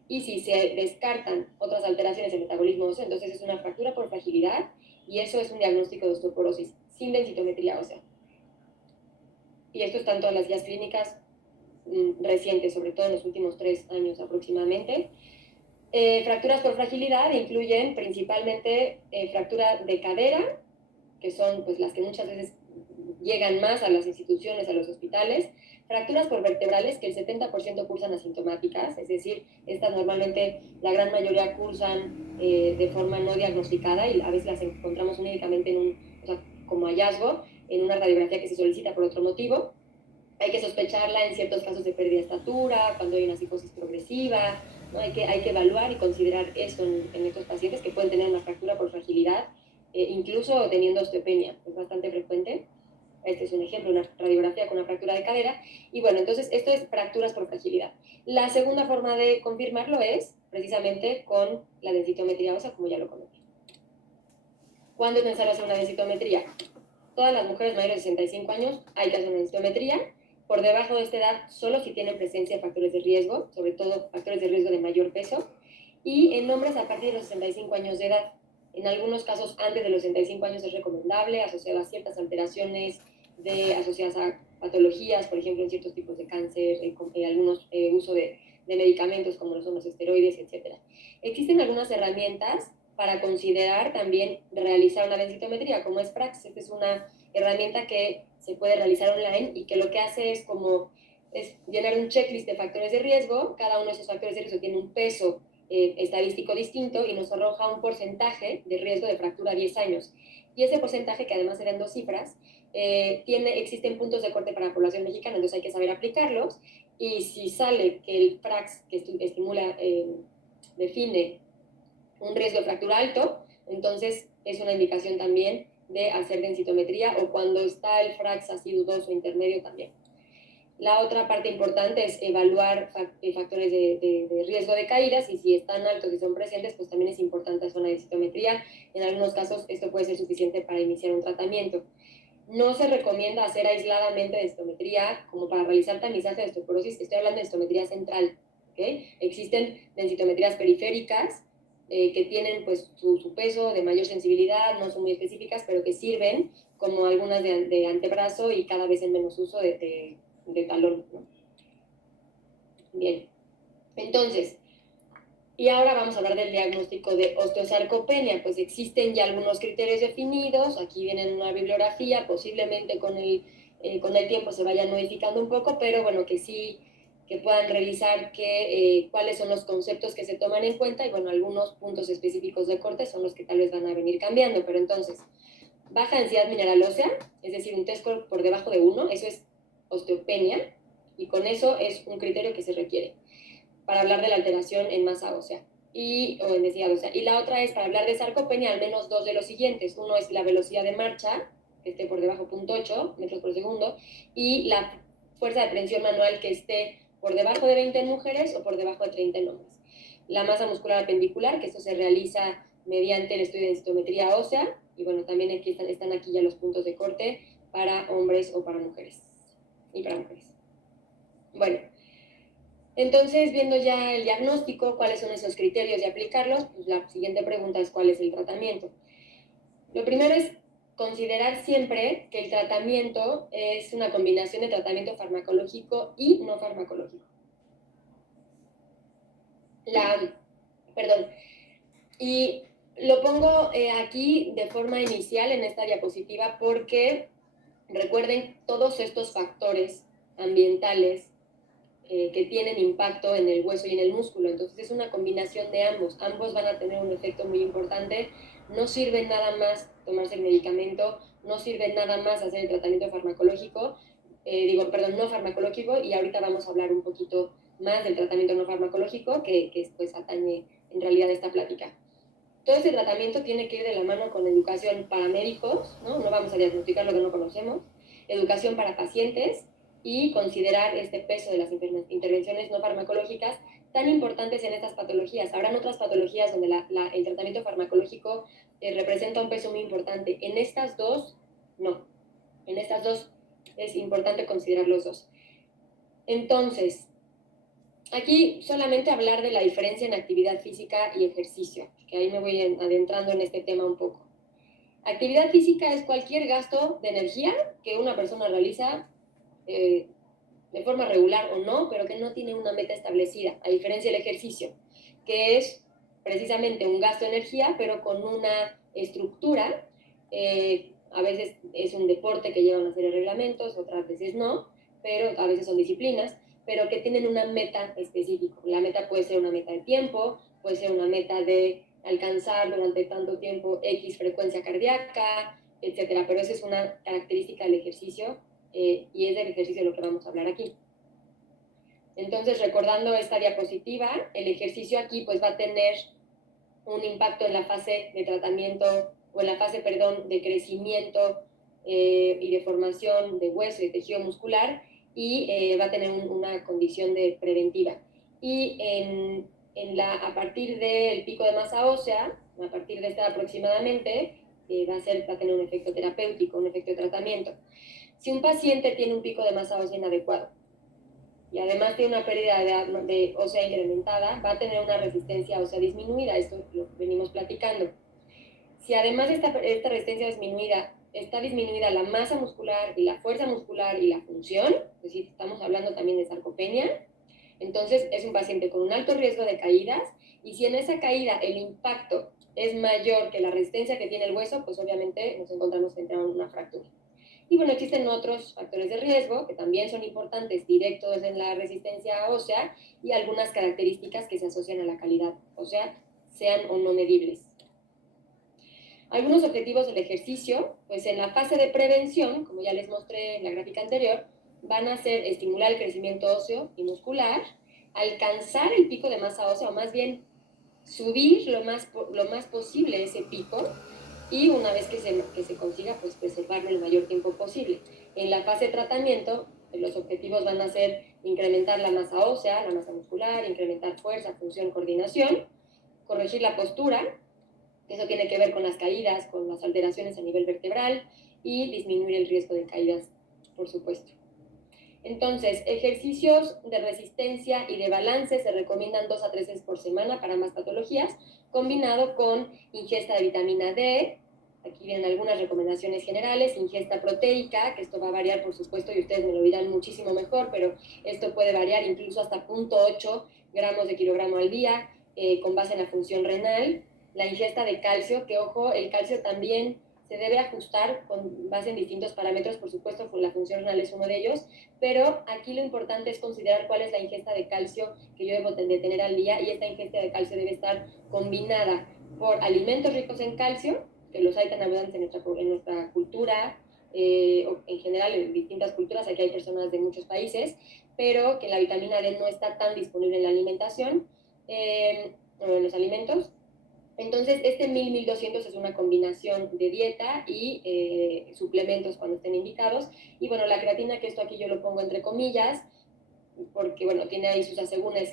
Y si se descartan otras alteraciones del metabolismo óseo, entonces es una fractura por fragilidad y eso es un diagnóstico de osteoporosis sin densitometría ósea. Y esto está en todas las guías clínicas recientes, sobre todo en los últimos 3 años aproximadamente. Fracturas por fragilidad incluyen principalmente fractura de cadera, que son pues, las que muchas veces llegan más a las instituciones, a los hospitales. Fracturas por vertebrales, que el 70% cursan asintomáticas, es decir, estas normalmente la gran mayoría cursan de forma no diagnosticada y a veces las encontramos únicamente como hallazgo en una radiografía que se solicita por otro motivo. Hay que sospecharla en ciertos casos de pérdida de estatura, cuando hay una psicosis progresiva, ¿no? Hay que evaluar y considerar esto en estos pacientes que pueden tener una fractura por fragilidad, incluso teniendo osteopenia, es bastante frecuente. Este es un ejemplo, una radiografía con una fractura de cadera. Y bueno, entonces esto es fracturas por fragilidad. La segunda forma de confirmarlo es precisamente con la densitometría ósea, como ya lo comenté. ¿Cuándo es necesario hacer una densitometría? Todas las mujeres mayores de 65 años hay que hacer una densitometría. Por debajo de esta edad, solo si tienen presencia de factores de riesgo, sobre todo factores de riesgo de mayor peso, y en hombres a partir de los 65 años de edad. En algunos casos, antes de los 65 años es recomendable, asociado a ciertas alteraciones asociadas a patologías, por ejemplo, en ciertos tipos de cáncer, algunos uso de medicamentos como lo son los esteroides, etc. Existen algunas herramientas para considerar también realizar una densitometría, como es Praxis. Esta es una herramienta que se puede realizar online y que lo que hace es llenar un checklist de factores de riesgo. Cada uno de esos factores de riesgo tiene un peso estadístico distinto y nos arroja un porcentaje de riesgo de fractura a 10 años. Y ese porcentaje, que además eran 2 cifras, existen puntos de corte para la población mexicana, entonces hay que saber aplicarlos. Y si sale que el FRAX que estimula, define un riesgo de fractura alto, entonces es una indicación también de hacer densitometría, o cuando está el FRAX así dudoso intermedio también. La otra parte importante es evaluar factores de riesgo de caídas, y si están altos y son presentes, pues también es importante hacer una densitometría. En algunos casos esto puede ser suficiente para iniciar un tratamiento. No se recomienda hacer aisladamente densitometría como para realizar tamizaje de osteoporosis. Estoy hablando de densitometría central, ¿okay? Existen densitometrías periféricas que tienen pues su peso de mayor sensibilidad, no son muy específicas, pero que sirven como algunas de antebrazo y cada vez en menos uso de talón, ¿no? Bien, entonces, y ahora vamos a hablar del diagnóstico de osteosarcopenia. Pues existen ya algunos criterios definidos, aquí vienen una bibliografía, posiblemente con el tiempo se vayan modificando un poco, pero bueno, que sí que puedan revisar cuáles son los conceptos que se toman en cuenta, y bueno, algunos puntos específicos de corte son los que tal vez van a venir cambiando. Pero entonces, baja densidad mineral ósea, es decir, un test score por debajo de 1, eso es osteopenia, y con eso es un criterio que se requiere para hablar de la alteración en masa ósea o en densidad ósea. Y la otra es, para hablar de sarcopenia, al menos 2 de los siguientes. Uno es la velocidad de marcha, que esté por debajo de 0.8 metros por segundo, y la fuerza de prensión manual, que esté por debajo de 20 en mujeres o por debajo de 30 en hombres. La masa muscular apendicular, que esto se realiza mediante el estudio de densitometría ósea, y bueno, también aquí están aquí ya los puntos de corte para hombres o para mujeres. Y para mujeres. Bueno, entonces, viendo ya el diagnóstico, cuáles son esos criterios y aplicarlos, pues la siguiente pregunta es: ¿cuál es el tratamiento? Lo primero es considerar siempre que el tratamiento es una combinación de tratamiento farmacológico y no farmacológico. Perdón, y lo pongo aquí de forma inicial en esta diapositiva porque recuerden todos estos factores ambientales que tienen impacto en el hueso y en el músculo. Entonces es una combinación de ambos. Ambos van a tener un efecto muy importante. No sirve nada más tomarse el medicamento, no sirve nada más hacer el tratamiento farmacológico, no farmacológico, y ahorita vamos a hablar un poquito más del tratamiento no farmacológico que pues atañe en realidad esta plática. Todo este tratamiento tiene que ir de la mano con educación para médicos, ¿no? No vamos a diagnosticar lo que no conocemos, educación para pacientes y considerar este peso de las intervenciones no farmacológicas tan importantes en estas patologías. Habrán otras patologías donde el tratamiento farmacológico representa un peso muy importante. En estas dos, no. En estas dos es importante considerar los dos. Entonces, aquí solamente hablar de la diferencia en actividad física y ejercicio, que ahí me voy adentrando en este tema un poco. Actividad física es cualquier gasto de energía que una persona realiza de forma regular o no, pero que no tiene una meta establecida, a diferencia del ejercicio, que es precisamente un gasto de energía, pero con una estructura. A veces es un deporte que lleva una serie de reglamentos, otras veces no, pero a veces son disciplinas, pero que tienen una meta específica. La meta puede ser una meta de tiempo, puede ser una meta de alcanzar durante tanto tiempo X frecuencia cardíaca, etcétera. Pero esa es una característica del ejercicio y es del ejercicio de lo que vamos a hablar aquí. Entonces, recordando esta diapositiva, el ejercicio aquí pues va a tener un impacto en la fase de tratamiento o en la fase, de crecimiento y de formación de hueso y de tejido muscular, y va a tener una condición de preventiva. Y a partir del pico de masa ósea, a partir de esta aproximadamente, va a tener un efecto terapéutico, un efecto de tratamiento. Si un paciente tiene un pico de masa ósea inadecuado y además tiene una pérdida de ósea incrementada, va a tener una resistencia ósea disminuida, esto lo venimos platicando. Si además de esta resistencia disminuida, está disminuida la masa muscular y la fuerza muscular y la función, es decir, estamos hablando también de sarcopenia, entonces es un paciente con un alto riesgo de caídas, y si en esa caída el impacto es mayor que la resistencia que tiene el hueso, pues obviamente nos encontramos frente a una fractura. Y bueno, existen otros factores de riesgo que también son importantes, directos en la resistencia ósea, y algunas características que se asocian a la calidad ósea, sean o no medibles. Algunos objetivos del ejercicio, pues en la fase de prevención, como ya les mostré en la gráfica anterior, van a ser estimular el crecimiento óseo y muscular, alcanzar el pico de masa ósea, o más bien subir lo más posible ese pico, y una vez que se consiga, pues preservarlo el mayor tiempo posible. En la fase de tratamiento, los objetivos van a ser incrementar la masa ósea, la masa muscular, incrementar fuerza, función, coordinación, corregir la postura, eso tiene que ver con las caídas, con las alteraciones a nivel vertebral, y disminuir el riesgo de caídas, por supuesto. Entonces, ejercicios de resistencia y de balance se recomiendan 2 a 3 veces por semana para más patologías, combinado con ingesta de vitamina D. Aquí vienen algunas recomendaciones generales: ingesta proteica, que esto va a variar, por supuesto, y ustedes me lo dirán muchísimo mejor, pero esto puede variar incluso hasta 0.8 gramos de kilogramo al día, con base en la función renal. La ingesta de calcio, que ojo, el calcio también se debe ajustar con base en distintos parámetros, por supuesto, la función renal es uno de ellos, pero aquí lo importante es considerar cuál es la ingesta de calcio que yo debo de tener al día, y esta ingesta de calcio debe estar combinada por alimentos ricos en calcio, que los hay tan abundantes en nuestra cultura, en general en distintas culturas. Aquí hay personas de muchos países, pero que la vitamina D no está tan disponible en la alimentación, o en los alimentos. Entonces, 1200 es una combinación de dieta y suplementos cuando estén indicados. Y bueno, la creatina, que esto aquí yo lo pongo entre comillas, porque bueno, tiene ahí sus asegúnes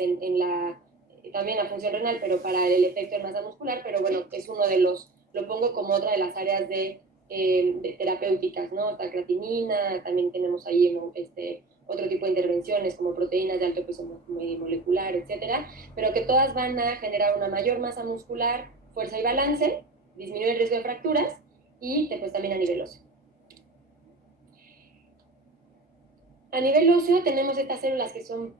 también la función renal, pero para el efecto de masa muscular, pero bueno, es uno de los, lo pongo como otra de las áreas de terapéuticas, ¿no? La creatinina, también tenemos ahí otro tipo de intervenciones como proteínas de alto peso molecular, etcétera, pero que todas van a generar una mayor masa muscular, fuerza y balance, disminuir el riesgo de fracturas, y después también a nivel óseo. A nivel óseo tenemos estas células que son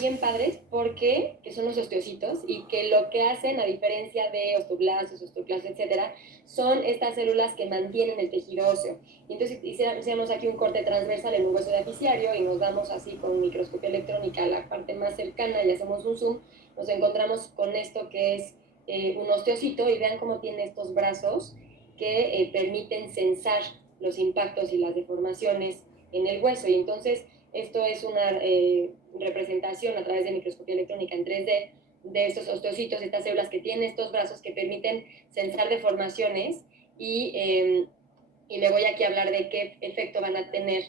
bien padres porque que son los osteocitos y que lo que hacen, a diferencia de osteoblastos, osteoclastos, etcétera, son estas células que mantienen el tejido óseo. Y entonces hicimos aquí un corte transversal en un hueso de aficiario y nos damos así con microscopía electrónica a la parte más cercana y hacemos un zoom, nos encontramos con esto que es un osteocito y vean cómo tiene estos brazos que permiten censar los impactos y las deformaciones en el hueso. Y entonces esto es una representación a través de microscopía electrónica en 3D de estos osteocitos, estas células que tienen estos brazos que permiten censar deformaciones y me voy aquí a hablar de qué efecto van a tener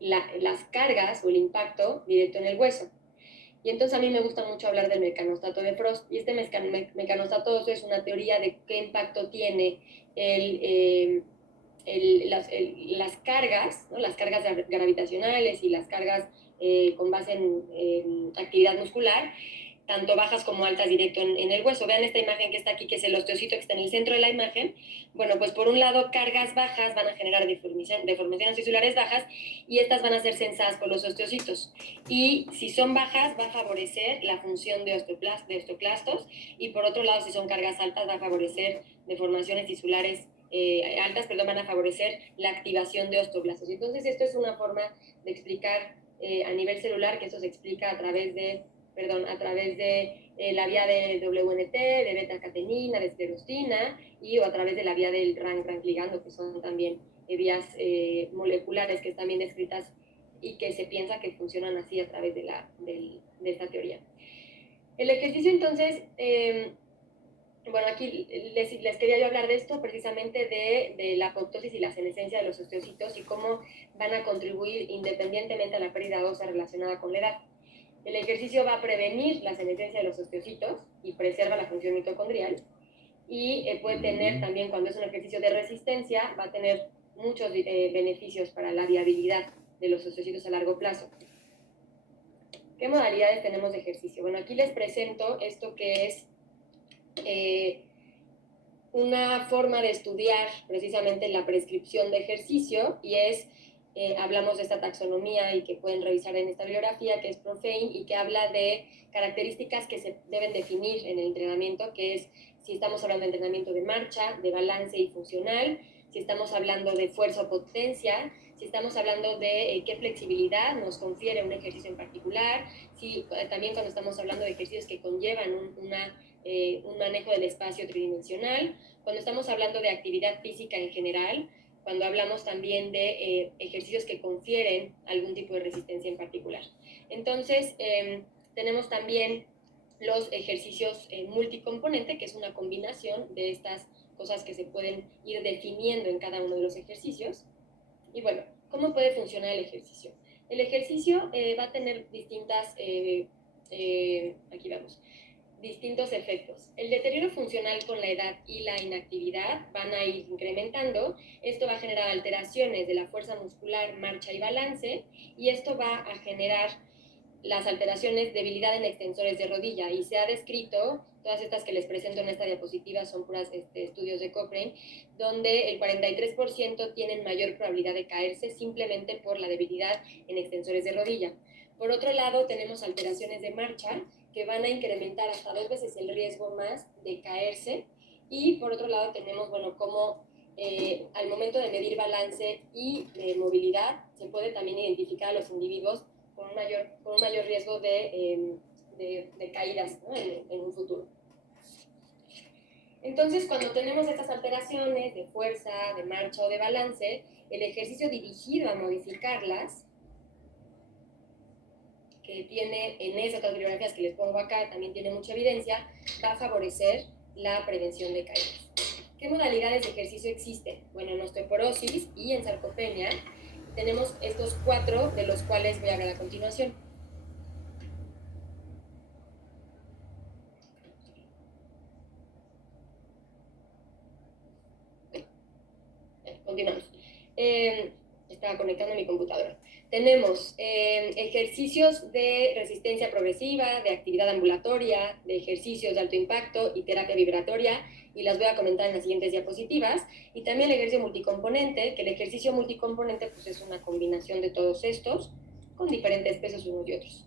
las cargas o el impacto directo en el hueso. Y entonces a mí me gusta mucho hablar del mecanostato de Frost. Y este mecanostato es una teoría de qué impacto tiene las cargas, ¿no? Las cargas gravitacionales y las cargas con base en actividad muscular, tanto bajas como altas directo en el hueso. Vean esta imagen que está aquí, que es el osteocito que está en el centro de la imagen. Bueno, pues por un lado, cargas bajas van a generar deformaciones tisulares bajas y estas van a ser sensadas por los osteocitos. Y si son bajas, va a favorecer la función de osteoclastos y por otro lado, si son cargas altas, va a favorecer deformaciones tisulares altas, van a favorecer la activación de osteoblastos. Entonces, esto es una forma de explicar a nivel celular, que esto se explica a través de la vía de WNT, de beta-catenina, de esclerostina, o a través de la vía del RANK ligando, que son también vías moleculares que están bien descritas y que se piensa que funcionan así a través de esta teoría. El ejercicio, entonces, bueno, aquí les quería yo hablar de esto, precisamente de la apoptosis y la senescencia de los osteocitos y cómo van a contribuir independientemente a la pérdida ósea relacionada con la edad. El ejercicio va a prevenir la senescencia de los osteocitos y preserva la función mitocondrial. Y puede tener también, cuando es un ejercicio de resistencia, va a tener muchos beneficios para la viabilidad de los osteocitos a largo plazo. ¿Qué modalidades tenemos de ejercicio? Bueno, aquí les presento esto que es una forma de estudiar precisamente la prescripción de ejercicio y es, hablamos de esta taxonomía y que pueden revisar en esta bibliografía, que es Profane y que habla de características que se deben definir en el entrenamiento, que es si estamos hablando de entrenamiento de marcha, de balance y funcional, si estamos hablando de fuerza o potencia, si estamos hablando de qué flexibilidad nos confiere un ejercicio en particular, si también cuando estamos hablando de ejercicios que conllevan un manejo del espacio tridimensional, cuando estamos hablando de actividad física en general, cuando hablamos también de ejercicios que confieren algún tipo de resistencia en particular. Entonces, tenemos también los ejercicios multicomponente, que es una combinación de estas cosas que se pueden ir definiendo en cada uno de los ejercicios. Y bueno, ¿cómo puede funcionar el ejercicio? El ejercicio va a tener aquí vamos, distintos efectos. El deterioro funcional con la edad y la inactividad van a ir incrementando. Esto va a generar alteraciones de la fuerza muscular, marcha y balance, y esto va a generar las alteraciones, debilidad en extensores de rodilla, y se ha descrito, todas estas que les presento en esta diapositiva son puras estudios de Cochrane, donde el 43% tienen mayor probabilidad de caerse simplemente por la debilidad en extensores de rodilla. Por otro lado, tenemos alteraciones de marcha que van a incrementar hasta 2 veces el riesgo más de caerse, y por otro lado tenemos, bueno, cómo al momento de medir balance y movilidad se puede también identificar a los individuos con un mayor riesgo de caídas, ¿no? en un futuro. Entonces, cuando tenemos estas alteraciones de fuerza, de marcha o de balance, el ejercicio dirigido a modificarlas, que tiene en esas otras bibliografías que les pongo acá, también tiene mucha evidencia, va a favorecer la prevención de caídas. ¿Qué modalidades de ejercicio existen? Bueno, en osteoporosis y en sarcopenia tenemos estos 4, de los cuales voy a hablar a continuación. Continuamos. Estaba conectando mi computadora. Tenemos ejercicios de resistencia progresiva, de actividad ambulatoria, de ejercicios de alto impacto y terapia vibratoria y las voy a comentar en las siguientes diapositivas, y también el ejercicio multicomponente, que el ejercicio multicomponente pues es una combinación de todos estos con diferentes pesos unos y otros.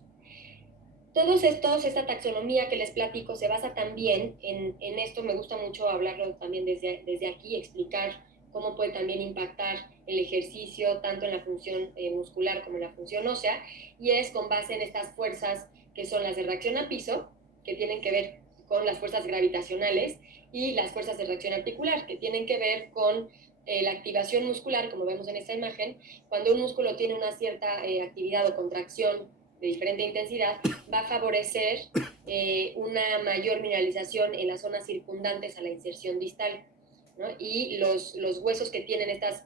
Todos estos, esta taxonomía que les platico se basa también en esto, me gusta mucho hablarlo también desde aquí, explicar cómo puede también impactar el ejercicio tanto en la función muscular como en la función ósea, y es con base en estas fuerzas que son las de reacción a piso, que tienen que ver con las fuerzas gravitacionales, y las fuerzas de reacción articular, que tienen que ver con la activación muscular, como vemos en esta imagen. Cuando un músculo tiene una cierta actividad o contracción de diferente intensidad, va a favorecer una mayor mineralización en las zonas circundantes a la inserción distal, ¿no? Y los huesos que tienen estas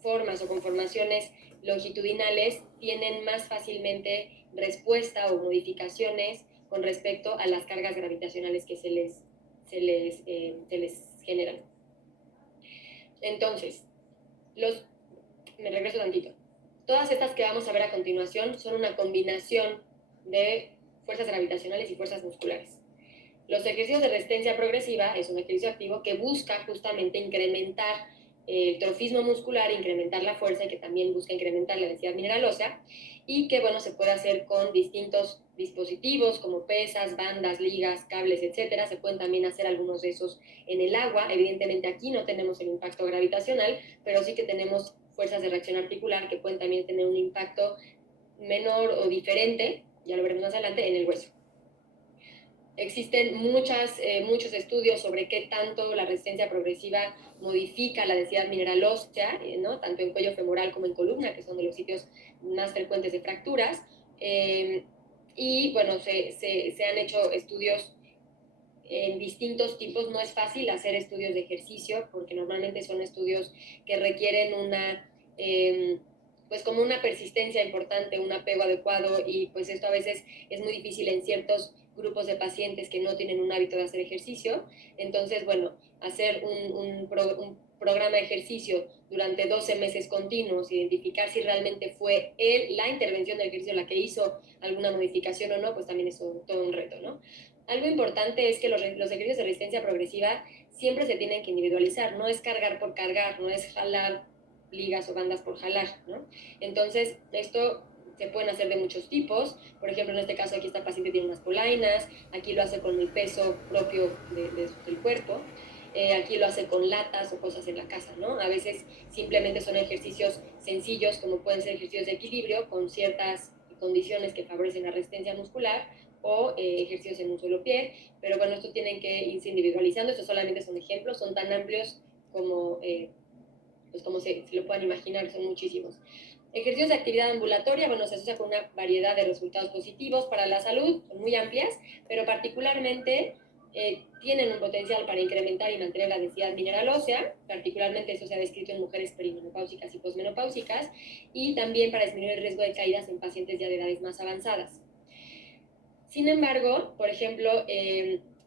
formas o conformaciones longitudinales tienen más fácilmente respuesta o modificaciones con respecto a las cargas gravitacionales que se les generan. Entonces, me regreso tantito. Todas estas que vamos a ver a continuación son una combinación de fuerzas gravitacionales y fuerzas musculares. Los ejercicios de resistencia progresiva es un ejercicio activo que busca justamente incrementar el trofismo muscular, incrementar la fuerza, y que también busca incrementar la densidad mineral ósea, y que bueno, se puede hacer con distintos dispositivos como pesas, bandas, ligas, cables, etcétera. Se pueden también hacer algunos de esos en el agua. Evidentemente aquí no tenemos el impacto gravitacional, pero sí que tenemos fuerzas de reacción articular que pueden también tener un impacto menor o diferente, ya lo veremos más adelante, en el hueso. Existen muchos estudios sobre qué tanto la resistencia progresiva modifica la densidad mineral ósea, ¿no? Tanto en cuello femoral como en columna, que son de los sitios más frecuentes de fracturas. Y bueno, se han hecho estudios en distintos tipos. No es fácil hacer estudios de ejercicio porque normalmente son estudios que requieren pues como una persistencia importante, un apego adecuado, y pues esto a veces es muy difícil en ciertos grupos de pacientes que no tienen un hábito de hacer ejercicio. Entonces, bueno, hacer un programa de ejercicio durante 12 meses continuos, identificar si realmente fue la intervención del ejercicio la que hizo alguna modificación o no, pues también es todo un reto, ¿no? Algo importante es que los ejercicios de resistencia progresiva siempre se tienen que individualizar, no es cargar por cargar, no es jalar ligas o bandas por jalar, ¿no? Entonces, esto se pueden hacer de muchos tipos. Por ejemplo, en este caso aquí esta paciente tiene unas polainas, aquí lo hace con el peso propio del cuerpo, aquí lo hace con latas o cosas en la casa, ¿no? A veces simplemente son ejercicios sencillos, como pueden ser ejercicios de equilibrio con ciertas condiciones que favorecen la resistencia muscular, o ejercicios en un solo pie, pero bueno, esto tienen que irse individualizando. Estos solamente son ejemplos, son tan amplios como, pues como se lo puedan imaginar, son muchísimos. Ejercicios de actividad ambulatoria, bueno, se asocia con una variedad de resultados positivos para la salud, son muy amplias, pero particularmente tienen un potencial para incrementar y mantener la densidad mineral ósea. Particularmente eso se ha descrito en mujeres perimenopáusicas y posmenopáusicas, y también para disminuir el riesgo de caídas en pacientes ya de edades más avanzadas. Sin embargo, por ejemplo,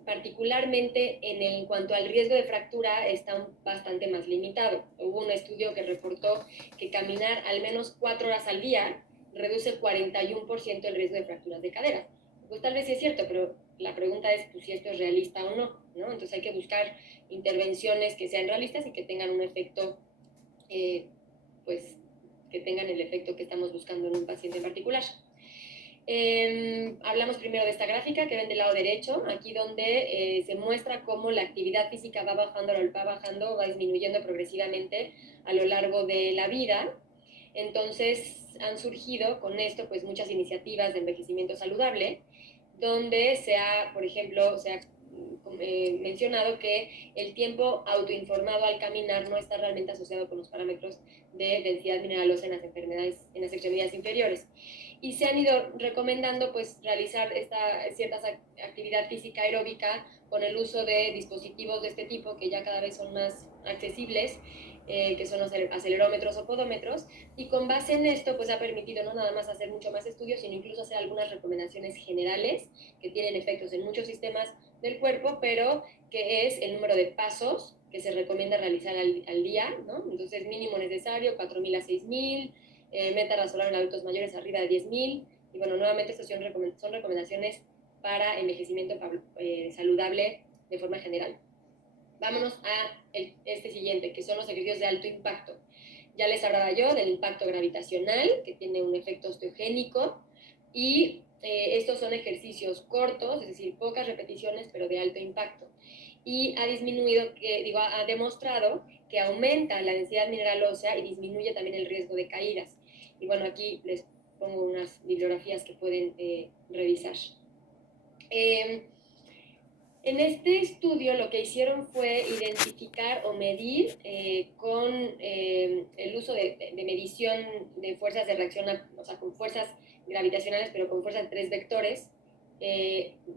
particularmente en cuanto al riesgo de fractura, está bastante más limitado. Hubo un estudio que reportó que caminar al menos 4 horas al día reduce 41% el riesgo de fracturas de cadera. Pues tal vez sí es cierto, pero la pregunta es pues, si esto es realista o no, ¿no? Entonces hay que buscar intervenciones que sean realistas y que tengan un efecto, pues que tengan el efecto que estamos buscando en un paciente en particular. Hablamos primero de esta gráfica que ven del lado derecho, aquí donde se muestra cómo la actividad física va disminuyendo progresivamente a lo largo de la vida. Entonces han surgido con esto pues muchas iniciativas de envejecimiento saludable, donde por ejemplo, se ha mencionado que el tiempo autoinformado al caminar no está realmente asociado con los parámetros de densidad mineral ósea en las extremidades inferiores. Y se han ido recomendando pues realizar cierta actividad física aeróbica con el uso de dispositivos de este tipo que ya cada vez son más accesibles, que son los acelerómetros o podómetros, y con base en esto pues ha permitido no nada más hacer mucho más estudios, sino incluso hacer algunas recomendaciones generales que tienen efectos en muchos sistemas del cuerpo, pero que es el número de pasos que se recomienda realizar al día, ¿no? Entonces mínimo necesario, 4.000 a 6.000, meta razonar en adultos mayores arriba de 10.000, y bueno, nuevamente estas son recomendaciones para envejecimiento saludable de forma general. Vámonos a este siguiente, que son los ejercicios de alto impacto. Ya les hablaba yo del impacto gravitacional, que tiene un efecto osteogénico, y estos son ejercicios cortos, es decir, pocas repeticiones, pero de alto impacto. Y ha demostrado que aumenta la densidad mineral ósea y disminuye también el riesgo de caídas. Y bueno, aquí les pongo unas bibliografías que pueden revisar. En este estudio lo que hicieron fue identificar o medir con el uso de medición de fuerzas de reacción, o sea, con fuerzas gravitacionales, pero con fuerzas de 3 vectores.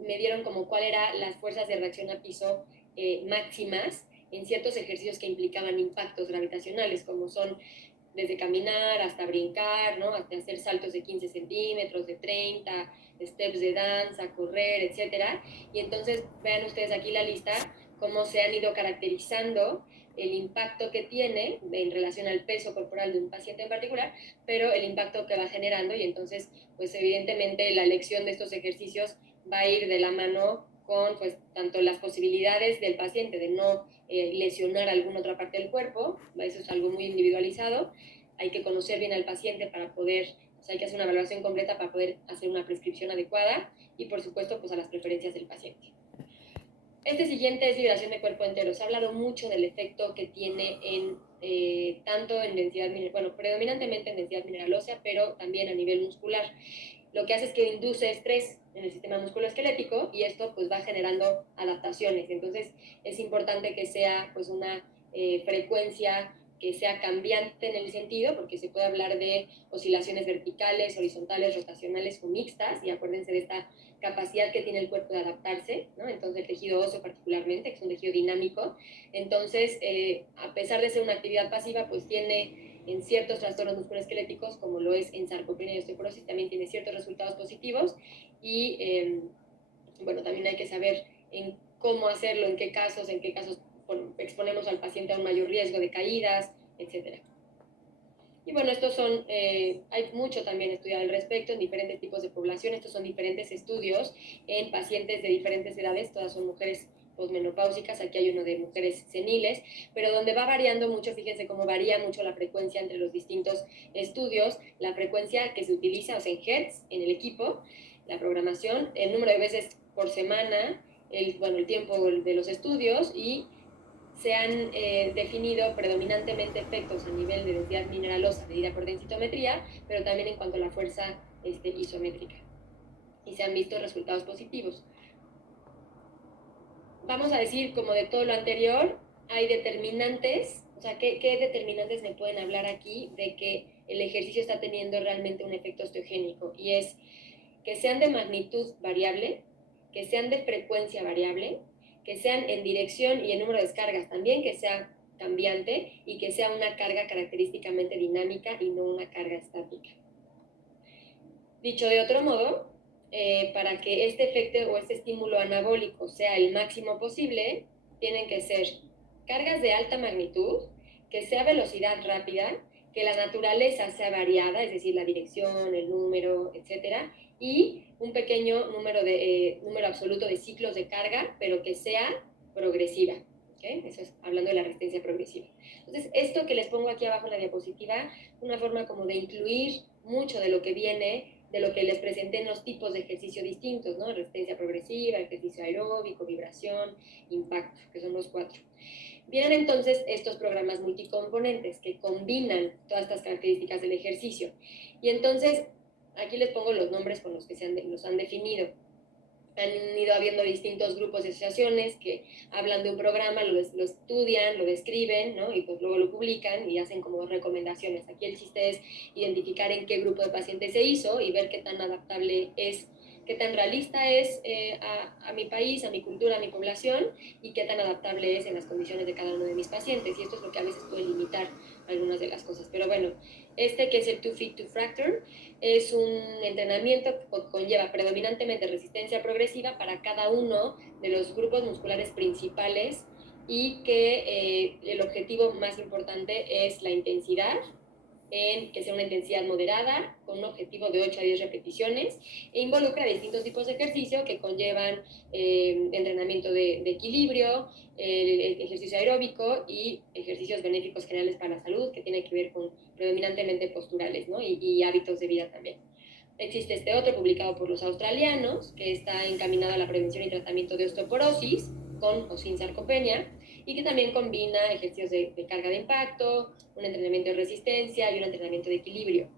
Medieron como cuál eran las fuerzas de reacción a piso máximas en ciertos ejercicios que implicaban impactos gravitacionales, como son desde caminar hasta brincar, ¿no? Hasta hacer saltos de 15 centímetros, de 30, steps de danza, correr, etcétera. Y entonces vean ustedes aquí la lista, cómo se han ido caracterizando el impacto que tiene en relación al peso corporal de un paciente en particular, pero el impacto que va generando, y entonces, pues evidentemente la elección de estos ejercicios va a ir de la mano con pues tanto las posibilidades del paciente de no lesionar alguna otra parte del cuerpo, eso es algo muy individualizado, hay que conocer bien al paciente para poder, o sea, hay que hacer una evaluación completa para poder hacer una prescripción adecuada y por supuesto pues a las preferencias del paciente. Este siguiente es liberación de cuerpo entero. Se ha hablado mucho del efecto que tiene tanto en densidad mineral, bueno, predominantemente en densidad mineral ósea, pero también a nivel muscular. Lo que hace es que induce estrés en el sistema musculoesquelético y esto pues va generando adaptaciones. Entonces es importante que sea pues una frecuencia que sea cambiante en el sentido, porque se puede hablar de oscilaciones verticales, horizontales, rotacionales o mixtas, y acuérdense de esta capacidad que tiene el cuerpo de adaptarse, ¿no? Entonces el tejido óseo particularmente, que es un tejido dinámico, entonces a pesar de ser una actividad pasiva, pues tiene en ciertos trastornos musculoesqueléticos, como lo es en sarcopenia y osteoporosis, también tiene ciertos resultados positivos y bueno, también hay que saber en cómo hacerlo, en qué casos exponemos al paciente a un mayor riesgo de caídas, etc. Y bueno, estos son, hay mucho también estudiado al respecto en diferentes tipos de población. Estos son diferentes estudios en pacientes de diferentes edades, todas son mujeres posmenopáusicas, aquí hay uno de mujeres seniles, pero donde va variando mucho, fíjense cómo varía mucho la frecuencia entre los distintos estudios, la frecuencia que se utiliza, o sea, en hertz, en el equipo, la programación, el número de veces por semana, el tiempo de los estudios y se han definido predominantemente efectos a nivel de densidad mineralosa medida por densitometría, pero también en cuanto a la fuerza isométrica. Y se han visto resultados positivos. Vamos a decir, como de todo lo anterior, hay determinantes, o sea, ¿qué determinantes me pueden hablar aquí de que el ejercicio está teniendo realmente un efecto osteogénico? Y es que sean de magnitud variable, que sean de frecuencia variable, que sean en dirección y en número de descargas también, que sea cambiante y que sea una carga característicamente dinámica y no una carga estática. Dicho de otro modo, para que este efecto o este estímulo anabólico sea el máximo posible, tienen que ser cargas de alta magnitud, que sea velocidad rápida, que la naturaleza sea variada, es decir, la dirección, el número, etc. Y un pequeño número absoluto de ciclos de carga, pero que sea progresiva. ¿Okay? Eso es hablando de la resistencia progresiva. Entonces, esto que les pongo aquí abajo en la diapositiva, una forma como de incluir mucho de lo que viene, de lo que les presenté en los tipos de ejercicio distintos, ¿no? Resistencia progresiva, ejercicio aeróbico, vibración, impacto, que son los 4. Vienen entonces estos programas multicomponentes que combinan todas estas características del ejercicio. Y entonces, aquí les pongo los nombres con los que los han definido. Han ido habiendo distintos grupos de asociaciones que hablan de un programa, lo estudian, lo describen, ¿no? Y pues luego lo publican y hacen como recomendaciones. Aquí el chiste es identificar en qué grupo de pacientes se hizo y ver qué tan adaptable es, qué tan realista es a mi país, a mi cultura, a mi población y qué tan adaptable es en las condiciones de cada uno de mis pacientes. Y esto es lo que a veces puede limitar algunas de las cosas. Pero bueno, que es el Too Fit to Fracture, es un entrenamiento que conlleva predominantemente resistencia progresiva para cada uno de los grupos musculares principales y que el objetivo más importante es la intensidad en que sea una intensidad moderada, con un objetivo de 8 a 10 repeticiones, e involucra distintos tipos de ejercicio que conllevan entrenamiento de equilibrio, el ejercicio aeróbico y ejercicios benéficos generales para la salud, que tiene que ver con predominantemente posturales, ¿no? y hábitos de vida también. Existe este otro publicado por los australianos, que está encaminado a la prevención y tratamiento de osteoporosis, con o sin sarcopenia, y que también combina ejercicios de carga de impacto, un entrenamiento de resistencia y un entrenamiento de equilibrio.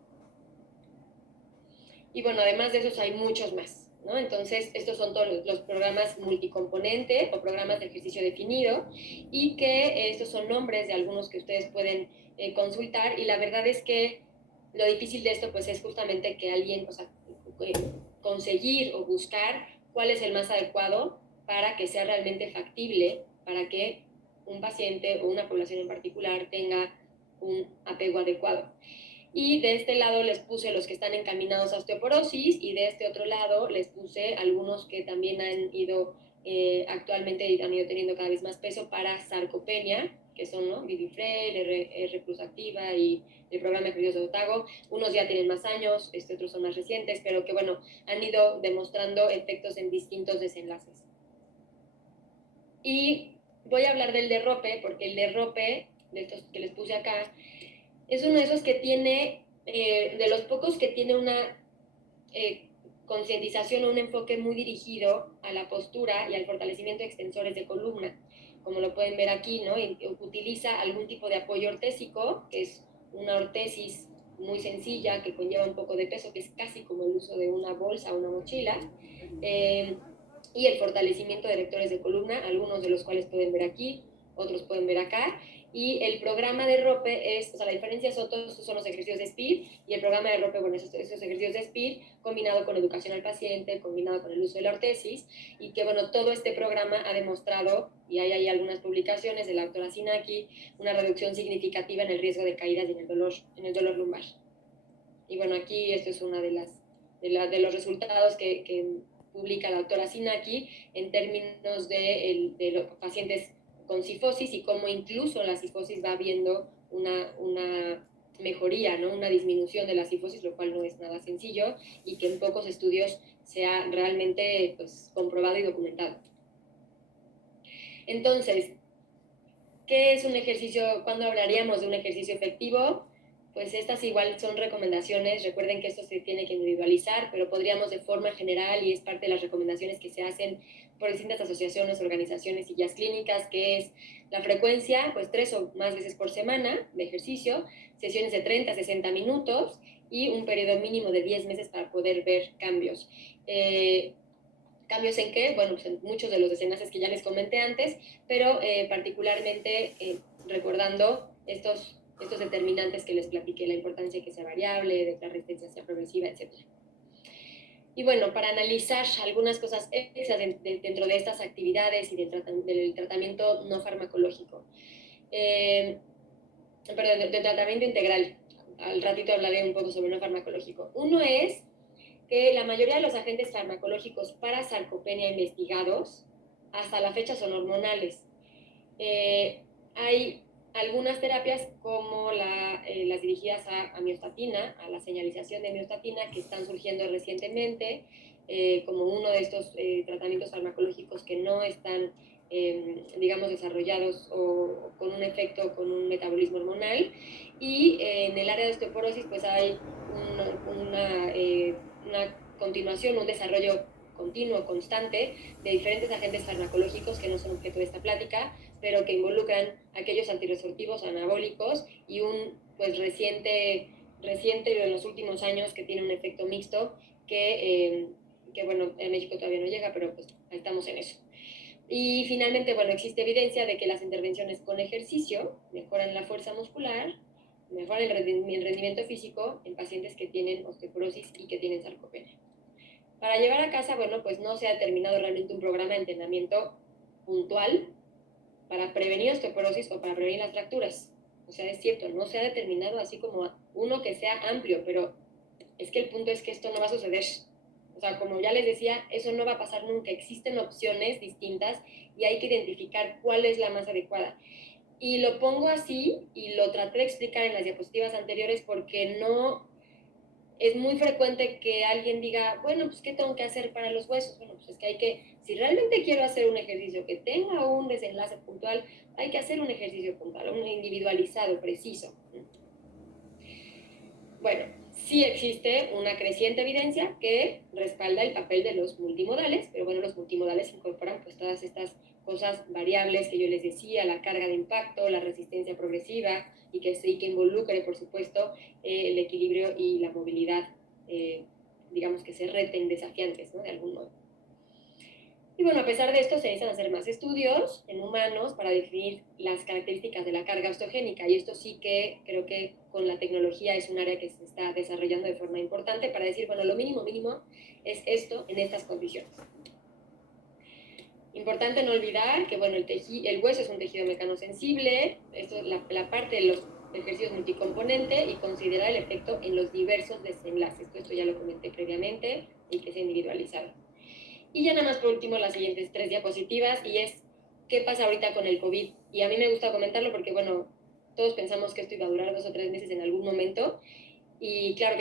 Y bueno, además de esos hay muchos más, ¿no? Entonces, estos son todos los programas multicomponente o programas de ejercicio definido, y que estos son nombres de algunos que ustedes pueden consultar, y la verdad es que lo difícil de esto pues es justamente que alguien, o sea, conseguir o buscar cuál es el más adecuado para que sea realmente factible, para que un paciente o una población en particular tenga un apego adecuado. Y de este lado les puse los que están encaminados a osteoporosis, y de este otro lado les puse algunos que también han ido actualmente han ido teniendo cada vez más peso para sarcopenia, que son, ¿no?, Vivifrel, R Plus Activa y el programa de ejercicios de Otago. Unos ya tienen más años, otros son más recientes, pero que bueno, han ido demostrando efectos en distintos desenlaces. Y voy a hablar del derrope, porque el derrope, de estos que les puse acá, es uno de esos que tiene, de los pocos que tiene una concientización o un enfoque muy dirigido a la postura y al fortalecimiento de extensores de columna, como lo pueden ver aquí, ¿no? Utiliza algún tipo de apoyo ortésico, que es una ortesis muy sencilla que conlleva un poco de peso, que es casi como el uso de una bolsa o una mochila, y el fortalecimiento de erectores de columna, algunos de los cuales pueden ver aquí, otros pueden ver acá. Y el programa de rope es, o sea, la diferencia son todos son los ejercicios de SPID, y el programa de rope, bueno, esos ejercicios de SPID combinado con educación al paciente, combinado con el uso de la ortesis, y que, bueno, todo este programa ha demostrado, y hay ahí algunas publicaciones de la doctora Sinaki, una reducción significativa en el riesgo de caídas y en el dolor lumbar. Y bueno, aquí esto es una de los resultados que publica la doctora Sinaki en términos de los pacientes con cifosis, y cómo incluso la cifosis va viendo una mejoría, ¿no?, una disminución de la cifosis, lo cual no es nada sencillo, y que en pocos estudios se ha realmente pues comprobado y documentado. Entonces, ¿qué es un ejercicio? ¿Cuándo hablaríamos de un ejercicio efectivo? Pues estas igual son recomendaciones. Recuerden que esto se tiene que individualizar, pero podríamos de forma general, y es parte de las recomendaciones que se hacen por distintas asociaciones, organizaciones y guías clínicas, que es la frecuencia, pues 3 o más veces por semana de ejercicio, sesiones de 30 a 60 minutos y un periodo mínimo de 10 meses para poder ver cambios. ¿Cambios en qué? Bueno, pues en muchos de los desenlaces que ya les comenté antes, pero particularmente recordando estos determinantes que les platiqué, la importancia de que sea variable, de que la resistencia sea progresiva, etc. Y bueno, para analizar algunas cosas extras dentro de estas actividades y del tratamiento no farmacológico, perdón, del tratamiento integral, al ratito hablaré un poco sobre no farmacológico. Uno es que la mayoría de los agentes farmacológicos para sarcopenia investigados hasta la fecha son hormonales. Hay algunas terapias como las dirigidas a miostatina, a la señalización de miostatina, que están surgiendo recientemente, como uno de estos tratamientos farmacológicos que no están, digamos, desarrollados o con un efecto, con un metabolismo hormonal. Y en el área de osteoporosis pues hay una continuación, un desarrollo continuo, constante, de diferentes agentes farmacológicos que no son objeto de esta plática, pero que involucran aquellos antirresortivos anabólicos, y un pues reciente de los últimos años que tiene un efecto mixto que bueno, en México todavía no llega, pero pues estamos en eso. Y finalmente, bueno, existe evidencia de que las intervenciones con ejercicio mejoran la fuerza muscular, mejoran el rendimiento físico en pacientes que tienen osteoporosis y que tienen sarcopenia. Para llevar a casa, bueno, pues no se ha determinado realmente un programa de entrenamiento puntual para prevenir osteoporosis o para prevenir las fracturas. O sea, es cierto, no se ha determinado así como uno que sea amplio, pero es que el punto es que esto no va a suceder. O sea, como ya les decía, eso no va a pasar nunca. Existen opciones distintas y hay que identificar cuál es la más adecuada. Y lo pongo así y lo traté de explicar en las diapositivas anteriores porque no es muy frecuente que alguien diga, bueno, pues ¿qué tengo que hacer para los huesos? Bueno, pues es que hay que, si realmente quiero hacer un ejercicio que tenga un desenlace puntual, hay que hacer un ejercicio puntual, un individualizado, preciso. Bueno, sí existe una creciente evidencia que respalda el papel de los multimodales, pero bueno, los multimodales incorporan pues todas estas cosas variables que yo les decía, la carga de impacto, la resistencia progresiva y que involucre, por supuesto, el equilibrio y la movilidad, digamos que se reten desafiantes, ¿no? De algún modo. Y bueno, a pesar de esto, se necesitan hacer más estudios en humanos para definir las características de la carga osteogénica. Y esto sí que creo que con la tecnología es un área que se está desarrollando de forma importante para decir, bueno, lo mínimo mínimo es esto en estas condiciones. Importante no olvidar que, bueno, el hueso es un tejido mecanosensible, esto es la parte de los ejercicios multicomponente y considerar el efecto en los diversos desenlaces. Esto ya lo comenté previamente y que es individualizado. Y ya nada más por último las siguientes 3 diapositivas y es qué pasa ahorita con el COVID. Y a mí me gusta comentarlo porque, bueno, todos pensamos que esto iba a durar 2 o 3 meses en algún momento y claro que no